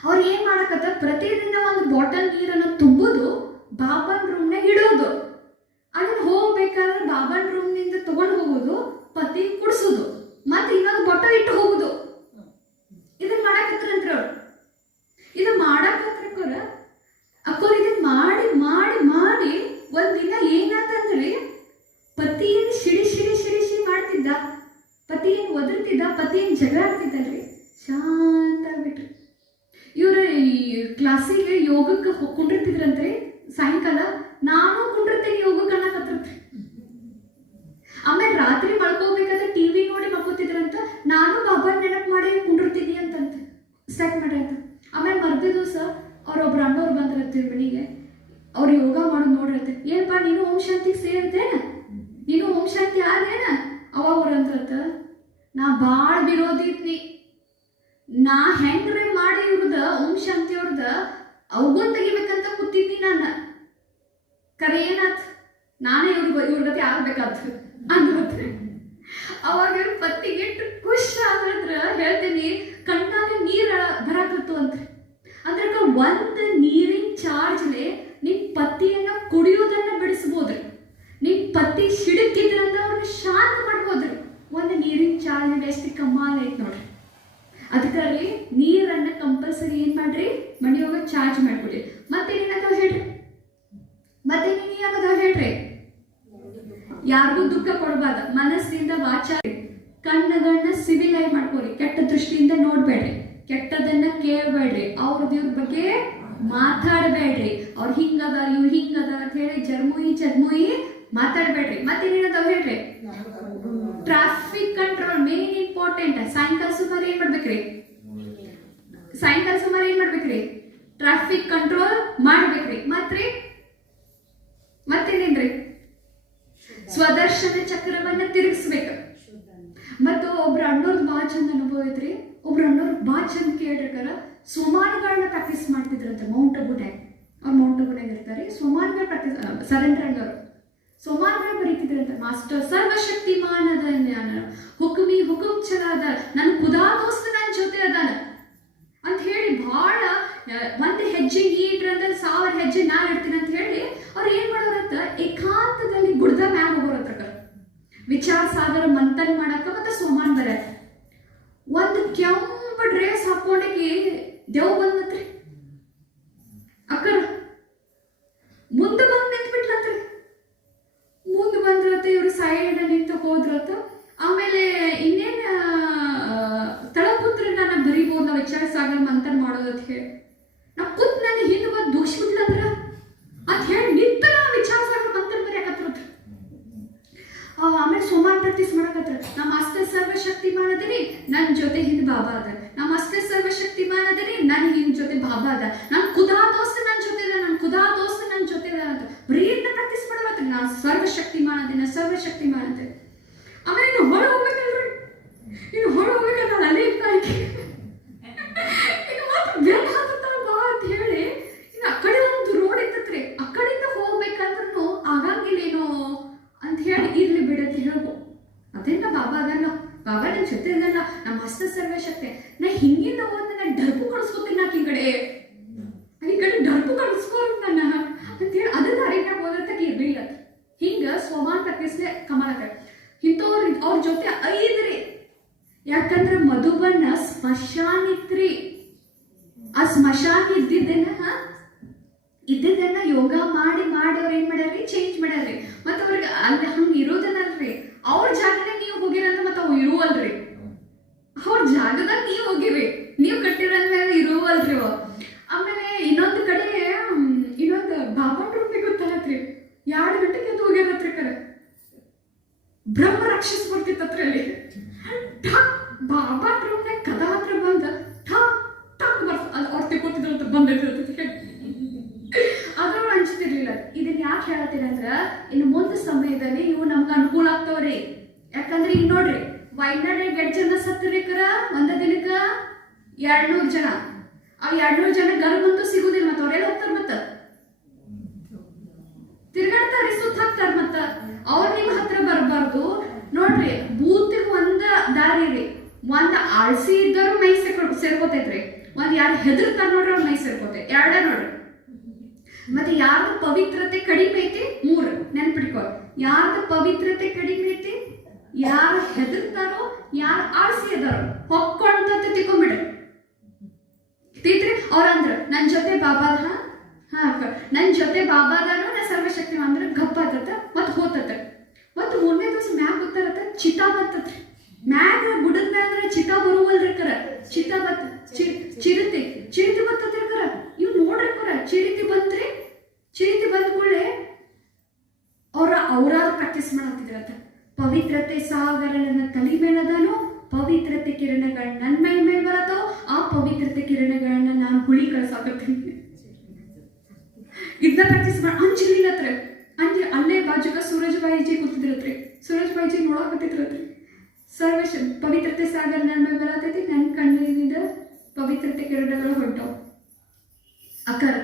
ಅವ್ರು ಏನ್ ಮಾಡಕತ್ತ, ಪ್ರತಿದಿನ ಒಂದು ಬಾಟಲ್ ನೀರನ್ನ ತುಂಬುದು, ಬಾಬನ್ ರೂಮ್ನಾಗ ಇಡೋದು, ಅದನ್ನ ಹೋಗ್ಬೇಕಾದ್ರೆ ಬಾಬನ್ ರೂಮ್ನಿಂದ ತಗೊಂಡು ಹೋಗೋದು, ಪತಿ ಕುಡಿಸೋದು, ಮತ್ತೆ ಇನ್ನೊಂದು ಬಾಟಲ್ ಇಟ್ಟು ಹೋಗುದು. ಇದನ್ನ ಮಾಡಕತ್ರಂತ್ರ ಅವ್ರು. ಇದು ಮಾಡಕತ್ರಕೋರ ಅಕ್ಕೋರ್ ಇದನ್ನ ಮಾಡಿ ಮಾಡಿ ಮಾಡಿ ಒಂದಿನ ಏನಾತಂದ್ರಿ, ಪತಿಯನ್ನು ಶಿಡಿ ಮಾಡ್ತಿದ್ದ, ಪತಿಯನ್ನು ಒದರ್ತಿದ್ದ, ಪತಿಯನ್ನು ಜಗಳ ಆಡ್ತಿದ್ದಲ್ರಿ, ಶಾಂತ ಆಗ್ಬಿಟ್ರಿ. ಇವ್ರ ಈ ಕ್ಲಾಸಿಗೆ ಯೋಗಕ್ಕೆ ಕುಂಡಿರ್ತಿದ್ರಂತ್ರಿ. ಸಾಯಂಕಾಲ ನಾನು ಕುಂಡಿರ್ತೇನೆ ಯೋಗಕ್ಕೆ ಅನ್ನಕತ್ತಿರ್ತ್ರಿ. ಆಮೇಲೆ ರಾತ್ರಿ ಮಲ್ಕೋಬೇಕಾದ್ರೆ ಟಿವಿ ನೋಡಿ ಮಲ್ಕೋತಿದ್ರಂತ. ನಾನು ಬಾಬಾನ್ ನೆನಪು ಮಾಡಿ ಕುಂಡಿರ್ತೀನಿ ಅಂತಂತ ಸ್ಟಾರ್ಟ್ ಮಾಡ್ರಿ ಅಂತ. ಆಮೇಲೆ ಮರ್ದ ದಿವಸ ಅವ್ರೊಬ್ರು ಅಣ್ಣವ್ರು ಬಂದಿರತ್ತೀರಿ ಮನೆಗೆ. ಅವ್ರು ಯೋಗ ಮಾಡೋದು ನೋಡಿರತ್ತೆ. ಏನಪ್ಪಾ ನೀನು ಓಂ ಶಾಂತಿಗೆ ಸೇರ್ತೇನ? ನೀನು ಓಂ ಶಾಂತಿ ಆದೇನ? ಅವಾಗ ಅವ್ರು ಅಂದ್ರತ್ತ, ನಾ ಭಾಳ ವಿರೋಧಿ ಇದ್ನಿ, ನಾ ಹೆಂಗ್ರೆ ಮಾಡಿ ಇವ್ರದ ಓಂ ಶಾಂತಿ ಅವ್ರದ ಅವಗೊಂದು ತೆಗಿಬೇಕಂತ ಕೂತಿದ್ನಿ ನಾನು. ಕರೆ ಏನಾತ್, ನಾನೇ ಇವ್ರ ಗತಿ ಆಗ್ಬೇಕಾದ ಅಂದ್ರತ್ರಿ. ಅವಾಗ ಇವ್ರ ಪತ್ತಿಗೆ ಖುಷಿ ಆದ್ರ ಹೇಳ್ತೀನಿ, ಕಣ್ಣಾಗ ನೀರ ಬರಾಕತ್ತು ಅಂತ್ರಿ. ಅಂದ್ರೆ ಒಂದು ನೀರಿನ ಚಾರ್ಜ್ಲೆ ನಿಮ್ ಪತಿಯನ್ನ ಕುಡಿಯೋದನ್ನ ಬಿಡಿಸ್ಬೋದ್ರಿ. ನಿಮ್ ಪತಿ ಸಿಡುಕಿದ್ರಂತ ಅವ್ರನ್ನ ಶಾಂತ ಮಾಡ್ಬೋದ್ರಿ. ಒಂದು ನೀರಿನ ಚಾರ್ಜ್ ಎಷ್ಟು ಕಮಾಲ್ ಐತ್ ನೋಡ್ರಿ. ಅದಕ್ಕಾಗಿ ನೀರನ್ನ ಕಂಪಲ್ಸರಿ ಏನ್ ಮಾಡ್ರಿ, ಮನೆಯೊಳಗ ಚಾರ್ಜ್ ಮಾಡ್ಕೊಡಿ. ಮತ್ತೇನೇನದ ಹೇಳ್ರಿ, ಮತ್ತೇನೇನದ ಹೇಳ್ರಿ, ಯಾರಿಗೂ ದುಃಖ ಕೊಡಬಾರ್ದ. ಮನಸ್ಸಿನಿಂದ ವಾಚಾರಿ, ಕಣ್ಣುಗಳನ್ನ ಸಿವಿಲ್ ಆಗಿ ಮಾಡ್ಕೋರಿ. ಕೆಟ್ಟ ದೃಷ್ಟಿಯಿಂದ ನೋಡ್ಬೇಡ್ರಿ, ಕೆಟ್ಟದನ್ನ ಕೇಳಬೇಡ್ರಿ, ಅವ್ರ ಬಗ್ಗೆ ಮಾತಾಡಬೇಡ್ರಿ. ಅವ್ರು ಹಿಂಗದ ಇವ್ರು ಹಿಂಗದ ಅಂತ ಹೇಳಿ ಜರ್ಮುಯಿ ಮಾತಾಡಬೇಡ್ರಿ. ಮತ್ತೇನೇನದ ಹೇಳ್ರಿ, ಟ್ರಾಫಿಕ್ ಕಂಟ್ರೋಲ್ ಮೇನ್ ಇಂಪಾರ್ಟೆಂಟ್. ಸಾಯಂಕಾಲ ಸುಮಾರು ಏನ್ ಮಾಡ್ಬೇಕ್ರಿ, ಟ್ರಾಫಿಕ್ ಕಂಟ್ರೋಲ್ ಮಾಡ್ಬೇಕ್ರಿ. ಮತ್ತೇನೇನ್ರಿ, ಸ್ವದರ್ಶನ ಚಕ್ರವನ್ನ ತಿರುಗಿಸ್ಬೇಕು. ಮತ್ತು ಒಬ್ರು ಅಣ್ಣವ್ರದ್ದು ಭಾಳ ಚಂದ ಅನುಭವ ಐತ್ರಿ. ಒಬ್ರು ಅಣ್ಣವ್ರು ಭಾಳ ಚಂದ ಕೇಳಿರ್ತಾರ. ಸೋಮಾನುಗಳನ್ನ ಪ್ರಾಕ್ಟೀಸ್ ಮಾಡ್ತಿದ್ರಂತೆ ಮೌಂಟ್ ಅಬುನ್ಯಾಗ. ಅವ್ರು ಮೌಂಟ್ ಅಬುನ್ಯಾಗ ಇರ್ತಾರೆ. ಸೋಮಾನುಗಳ ಪ್ರಾಕ್ಟೀಸ್, ಸರೆಂಡರ್ ಅಣ್ಣವ್ರು ಸೋಮಾರ್ಗಳು ಬರೀತಿದ್ರಂತ, ಮಾಸ್ಟರ್ ಸರ್ವಶಕ್ತಿಮಾನ್ ಅದ, ನಾನು ಹುಕುಮಿ ಹುಕುಮ್ ಚಲಾದ, ನನ್ನ ಖುದಾ ದೋಸ್ತ ನನ್ನ ಜೊತೆ ಅದಾನ ಅಂತ ಹೇಳಿ ಭಾಳ ಒಂದು ಹೆಜ್ಜೆ ಈಟ್ರಂದ್ರೆ 1000 ಹೆಜ್ಜೆ ನಾ ಇಡ್ತೀನಿ ಅಂತ ಹೇಳಿ ಅವ್ರು ಏನ್ ಮಾಡೋರಂತ ಏಕಾಂತದಲ್ಲಿ ಗುಡ್ದ ಮ್ಯಾಗ ಹೋಗೋರತ್ರ ವಿಚಾರ ಸಾಗರ ಮಂಥನ್ ಮಾಡಕ್ಕ ಮತ್ತೆ ಸೋಮಾನ್ ಬರ ಒಂದು ಕೆಂಪ ಡ್ರೆಸ್ ಹಾಕೊಂಡಿ ದೇವ್ ಬಂದತ್ರಿ. ಅಕ್ಕರ ಮುಂದೆ ಬಂದು ನಿಂತ್ಬಿಟ್ಲತ್ರಿ. ಮುಂದೆ ಬಂದ್ರತ್ತ, ಇವ್ರು ಸೈಡ್ ನಿಂತು ಹೋದ್ರತ್ತ. ಆಮೇಲೆ ಇನ್ನೇನ್ ತಳಪುತ್ರ ನಾನು ಬರೀಬಹುದು, ನಾವು ವಿಚಾರ ಸಾಗರ ಮಂಥನ್ ಮಾಡೋದತ್ ಹೇಳಿ ನಾ ಕೂತ್ ನನ್ನ ಹಿಂದೆ ಬಂದು ದೂಷಿಬಿಟ್ಲಂದ್ರ ಅಂತ ಹೇಳಿ ನಿಂತ ನಾ ವಿಚಾರ ಸಾಗರ ಮಂಥನ್ ಬರೆಯಕತ್ರ. ಆಮೇಲೆ ಸೋಮಾನ್ ಪ್ರಾಕ್ಟೀಸ್ ಮಾಡಕತ್ರ. ನಾ ಮಾಸ್ಟರ್ ಸರ್ವಶಕ್ತಿಮಾನ್ ಅದೀನಿ, ನನ್ನ ಜೊತೆ ಹಿಂದೆ ಬಾಬಾ ಅದ. ನಾ ಮಾಸ್ಟರ್ ಸರ್ವಶಕ್ತಿಮಾನ್ ಅದೀನಿ, ನನ್ನ ಹಿಂದ್ ಜೊತೆ ಬಾಬಾ ಅದ. ನನ್ ಖುದಾ ದೋಸ್ತ ನನ್ನ ಜೊತೆ ಅದ, ನನ್ ಖುದಾ ದೋಸ್ತ ನನ್ನ ಜೊತೆ ಅದ ಅಂತ ಬರೀ ಪ್ರಾಕ್ಟೀಸ್ ಮಾಡಕತ್ರಿ. ನಾ ಸರ್ವಶಕ್ತಿಮಾನ್ ಅದೇನ, ಸರ್ವಶಕ್ತಿಮಾನ್ ಅಂತ. ಆಮೇಲೆ ಇನ್ನು ಹೊರ ಹೋಗ್ಬೇಕಲ್ರಿ, ಇನ್ನು ಹೊರ ಹೋಗ್ಬೇಕಲ್ಲ, ಅಲ್ಲೇ ಇರ್ತಾಯಿಕೆ ಈಗ ಮಾತ್ರ ಬೆಲ್ ಹಾಕತ್ತಾರ ಬಾ ಅಂತ ಹೇಳಿ ಇನ್ನು ಆ ಕಡೆ ಒಂದು ರೋಡ್ ಇರ್ತತ್ರಿ, ಆ ಕಡೆಯಿಂದ ಹೋಗ್ಬೇಕಂದ್ರೂ ಆಗಂಗಿಲ್ಲೇನೋ ಅಂತ ಹೇಳಿ ಇರ್ಲಿ ಬಿಡತ್ತೆ ಹೇಳ್ಬೋ. ಅದೇನ ಬಾಬಾ ಅದಲ್ಲ, ಬಾಬಾ ನನ್ನ ಜೊತೆ ಅದಲ್ಲ, ನಮ್ಮ ಹಸ್ತ ಸರ್ವಶಕ್ತಿ. ನಾ ಹಿಂಗಿಂದ ಹೋದ ನಾನು ಡರ್ಪು ಕಳಿಸ್ಕೋತೀನಿ, ನಾಕ್ ಈ ಕಡೆ ಡರ್ಪು ಕಳಿಸ್ಕೋರು ನನ್ನ ಅಂತೇಳಿ ಅದ ದಾರಿನಾಗ ಹೋದತ್ತ ಇರ್ಲಿಲ್ಲ. ಹಿಂಗ ಸೋಮಾನ್ ಪ್ರಾಕ್ಟೀಸ್ಲೆ ಕಮಾಲಕ ಇಂಥವ್ರು ಅವ್ರ ಜೊತೆ 5 ರೀ. ಯಾಕಂದ್ರೆ ಮಧುಬನ ಸ್ಮಶಾನ ಇತ್ರಿ. ಆ ಸ್ಮಶಾನ ಇದ್ದಿದ್ದನ್ನ ಯೋಗ ಮಾಡಿ ಅವ್ರು ಏನ್ ಮಾಡ್ಯಾರ್ರಿ, ಚೇಂಜ್ ಮಾಡ್ಯಾರ್ರಿ. ಮತ್ತ ಅವ್ರಿಗೆ ಅಲ್ಲಿ ಹಂಗ ಇರೋದನ್ನಲ್ರಿ, ಅವ್ರ ಜಾಗದಾಗ ನೀವು ಹೋಗಿರಂತ ಮತ್ತ ಅವು ಇರುವಲ್ರಿ. ಅವ್ರ ಜಾಗದಾಗ ನೀವು ಹೋಗಿರಿ, ನೀವು ಕಟ್ಟಿರಂದ್ಮೇಲೆ ಇರುವಲ್ರಿ ಅವ. ಆಮೇಲೆ ಇನ್ನೊಂದು ಕಡೆ ಇನ್ನೊಂದು ಬಾಬಾ ರೂಮ್ಗೆ ಗೊತ್ತಾಗತ್ರಿ, 2 ಗಂಟೆಗೆ ಎದ್ದು ಹೋಗ್ಯಾರತ್ರಿ. ಕರೆ ಬ್ರಹ್ಮ ರಾಕ್ಷಸ ಬರ್ತಿತ್ತತ್ರಿ ಅಲ್ಲಿ. ಬಾಬಾ ರೂಮ್ನಾಗ ಕದಾ ಹತ್ರ ಬಂದ ಠಕ್ ಠಕ್ ಬರ್ತ, ಅದು ಅವ್ರು ತಿಳ್ಕೊತಿದ್ರಂತ ಬಂದಿರ್ತೈತಿ. ಅದ್ರೊಳಗೆ ಹಂಚ್ತಿರ್ಲಿಲ್ಲ. ಇದನ್ನ ಯಾಕೆ ಹೇಳತ್ತೀರಂದ್ರ ಇನ್ನು ಮುಂದೆ ಸಮಯದಲ್ಲಿ ಇವು ನಮ್ಗೆ ಅನುಕೂಲ ಆಗ್ತಾವ್ರಿ. ಯಾಕಂದ್ರೆ ಈಗ ನೋಡ್ರಿ, ವೈನಾಡಿಗೆ 8 ಜನ ಸತ್ತರಿಕರ ಒಂದ ದಿನಕ್ಕ 200 ಜನ. ಆ 200 ಜನ ಗರ್ಭಂತೂ ಸಿಗುದಿಲ್ಲ. ಮತ್ತ ಅವ್ರೆಲ್ಲ ಹೋಗ್ತಾರ, ಮತ್ತ ತಿರ್ಗಾಡ್ತಾರ, ಸುತ್ತ ಹಾಕ್ತಾರ. ಮತ್ತ ಅವ್ರ ನಿಮ್ ಹತ್ರ ಬರ್ಬಾರ್ದು. ನೋಡ್ರಿ, ಬೂತಿಗೆ ಒಂದ ದಾರಿ ರೀ. ಒಂದ್ ಆಳ್ಸಿ ಇದ್ದರು ಮೈ ಸೇರ್ಕೋತೈತ್ರಿ, ಒಂದ್ ಯಾರು ಹೆದರ್ತಾರ ನೋಡ್ರಿ ಅವ್ರ ಮೈ ಸೇರ್ಕೋತೈತಿ. 2 ನೋಡ್ರಿ. ಮತ್ತೆ ಯಾರ್ದು ಪವಿತ್ರತೆ ಕಡಿಮೆ ಐತಿ 3 ನೆನ್ಪಿಡ್ಕೊ. ಯಾರ್ದು ಪವಿತ್ರತೆ ಕಡಿಮೆ ಐತಿ, ಯಾರು ಹೆದರ್ತಾರೋ, ಯಾರು ಆಳ್ಸಿ ಅದಾರೋ ಹೊಕ್ಕೊಂತ ತಿಳ್ಕೊಂಬಿಡ್ರಿ. ತಿಳ್ರಿ ಅವ್ರ ಅಂದ್ರ ನನ್ ಜೊತೆ ಬಾಬಾದ ನನ್ ಜೊತೆ ಬಾಬಾದಾನು ನಾ ಸರ್ವಶಕ್ತಿ ಅಂದ್ರೆ ಗಪ್ಪ ಆತತ ಮತ್ ಹೋತತ. ಮತ್ 3ನೇ ದಿವಸ ಮ್ಯಾಗ ಗೊತ್ತಾಗತ್ತ ಚಿತಾ ಬರ್ತತ್ರಿ. ಮ್ಯಾಗ ಗುಡದ ಮ್ಯಾಗ ಚಿತಾ ಬರುವಲ್ರಿ. ಕರ ಚಿತಾ ಬತ್ತ, ಚಿರಿತಿ ಬರ್ತತ್ರಿ. ಕರ ಇವ್ ನೋಡ್ರಿ, ಕರ ಚಿರಿತಿ ಬಂತ್ರಿ. ಚಿರಿತಿ ಬಂದ ಕೂಡಲೇ ಅವ್ರ ಪ್ರಾಕ್ಟೀಸ್ ಮಾಡತ್ತಿದ್ರಂತ. ಪವಿತ್ರತೆ ಸಾಗರ ನನ್ನ ತಲೆ ಮೇಲದಾನು, ಪವಿತ್ರತೆ ಕಿರಣಗಳು ನನ್ನ ಮೈ ಮೇಲೆ ಬರತ್ತೋ, ಆ ಪವಿತ್ರತೆ ಕಿರಣಗಳನ್ನ ನಾನು ಹುಳಿ ಕಳ್ಸಾಕತ್ತೀನಿ. ಇದನ್ನ ಪ್ರಾಕ್ಟೀಸ್ ಮಾಡಿ ಅಂಜಿಲಿಲ್ಲತ್ರಿ. ಅಲ್ಲೇ ಬಾಜುಗ ಸೂರಜ್ ಬಾಯಿಜಿ ಕೂತಿದ್ರತ್ರಿ. ಸೂರಜ್ ಬಾಯಿಜಿ ನೋಡಕತ್ತಿದ್ರತ್ರಿ. ಪವಿತ್ರತೆ ಸಾಗರ ನನ್ನ ಮೇಲೆ ಬರತೈತಿ, ನನ್ನ ಕಣ್ಣಿನಿಂದ ಪವಿತ್ರತೆ ಕಿರಣಗಳು ಹೊಂಟವು. ಅಕ್ಕರ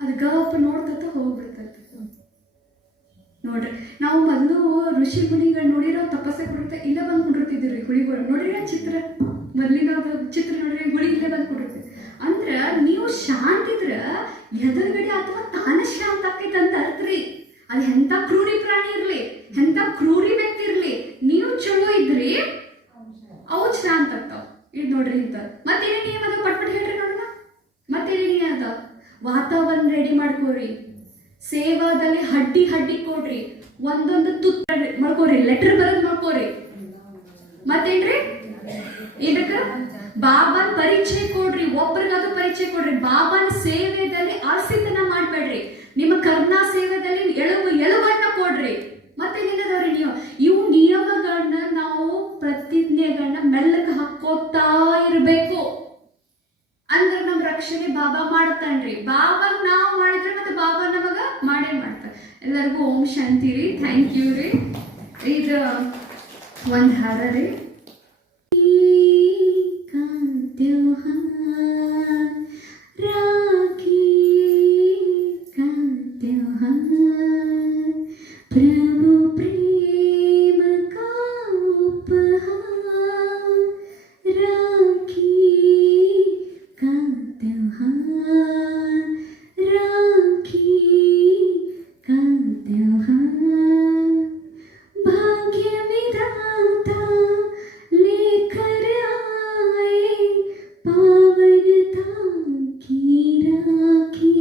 ಅದು ಗಪ್ಪ ನೋಡ್ತತ ಹೋಗ್ಬಿಡ್ತೈತಿ. ನೋಡ್ರಿ, ನಾವು ಮೊದಲು ಋಷಿ ಮುನಿಗಳು ನೋಡಿರೋ ತಪಸ್ಸೆ ಕೊಡುತ್ತೆ ಇಲ್ಲೇ ಬಂದು ಕುಡಿರ್ತಿದ್ರಿ. ಹುಳಿಗಳು ನೋಡಿರ ಚಿತ್ರ, ಮೊದಲಿನ ಚಿತ್ರ ನೋಡ್ರಿ, ಹುಳಿ ಇಲ್ಲೇ ಬಂದು ಕುಡಿರ್ತೀವಿ. ಅಂದ್ರ ನೀವು ಶಾಂತಿ ಇದ್ರ ಎದುರುಗಡೆ ಅಥವಾ ತಾನ ಶಾಂತ ಆಕೈತೆ ಅಂತ ಅರ್ಥರಿ. ಅದು ಎಂತ ಕ್ರೂರಿ ಪ್ರಾಣಿ ಇರ್ಲಿ, ಎಂತ ಕ್ರೂರಿ ವ್ಯಕ್ತಿ ಇರ್ಲಿ, ನೀವು ಚಲೋ ಇದ್ರಿ ಅವು ಶಾಂತ ಆಗ್ತಾವ. ಇದು ನೋಡ್ರಿ ಇಂತ. ಮತ್ತೇನೇ ನಿಯಮ ಅದ ಪಟ್ಪಟ್ ಹೇಳ್ರಿ ನೋಡೋಣ. ಮತ್ತೇನೇ ನಿಯಮ ಅದ? ವಾತಾವರಣ ರೆಡಿ ಮಾಡ್ಕೋರಿ. ಸೇವಾದಲ್ಲಿ ಹಡ್ಡಿ ಕೊಡ್ರಿ. ಒಂದೊಂದು ತುತ್ತ ಮಾಡ್ಕೋರಿ, ಲೆಟರ್ ಬರೋದ್ ಮಾಡ್ಕೋರಿ. ಮತ್ತೇನ್ರಿ ಇದಕ್ಕ ಬಾಬಾನ್ ಪರಿಚಯ ಕೊಡ್ರಿ, ಒಬ್ಬರಿಗಾದ್ರೂ ಪರಿಚಯ ಕೊಡ್ರಿ. ಬಾಬಾನ ಸೇವೆಯಲ್ಲಿ ಆಸಕ್ತನ ಮಾಡ್ಬೇಡ್ರಿ. ನಿಮ್ಮ ಕರ್ನಾ ಸೇವೆದಲ್ಲಿ ಎಳುವನ್ನ ಕೊಡ್ರಿ. ಮತ್ತೇನಿಲ್ಲದವ್ರಿ ನೀವು ಇವು ನಿಯಮಗಳನ್ನ ನಾವು ಪ್ರತಿಜ್ಞೆಗಳನ್ನ ಮೆಲ್ಲಕ್ಕೆ ಹಾಕೋತಾ ಇರ್ಬೇಕು. ಅಂದ್ರೆ ನಮ್ ರಕ್ಷಣೆ ಬಾಬಾ ಮಾಡ್ತಾನ್ರಿ. ಬಾಬಾ ನಾವು ಮಾಡಿದ್ರೆ ಮತ್ತೆ ಬಾಬಾ ನಮಗ ಮಾಡೇ ಮಾಡ್ತಾರ. ಎಲ್ಲರಿಗೂ ಓಂ ಶಾಂತಿ ರೀ. ಥ್ಯಾಂಕ್ ಯು ರೀ. ಇದು ಒಂದ್ ಹಾಡ ರೀ. ರಾಖಿ ಕಾ ತ್ಯೋಹಾರ್ राखी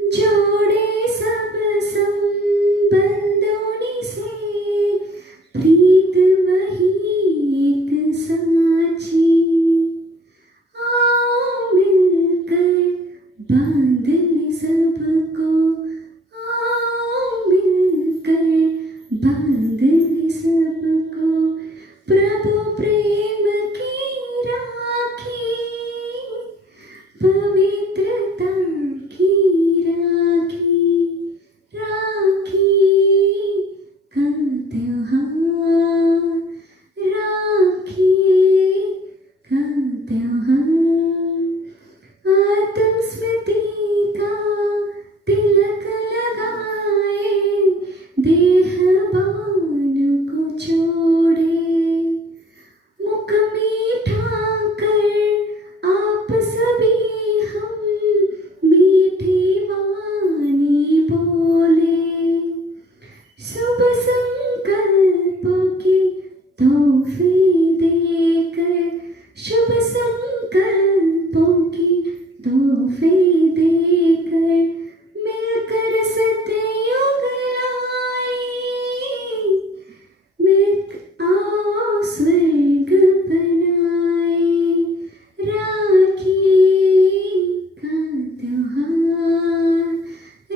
जोड़े सब संबंधों से प्रीत वही एक साची आओ मिलकर बांध ले सबको आओ मिलकर बांध ले सबको प्रभु प्रेम की राखी पवित्रता की राखी राखी का त्योहार राखी का त्योहार आत्म स्मृति का तिलक लगाए देह बान को छोड़े मुख मीठा कर आप सभी हम मीठी वाणी बोले शुभ संकल्पों की तोहफे देकर शुभ संकल्पों की तोहफे देकर मिलकर सतयुग लाए मिल आओ स्वर्ग बनाए राखी का त्योहार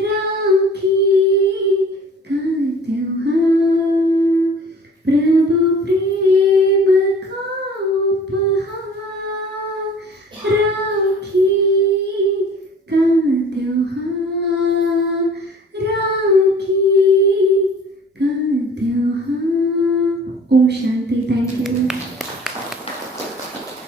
राखी का त्योहार प्रभु प्रेम का उपहार राखी का त्योहार राखी का त्योहार ओम शांति थैंक यू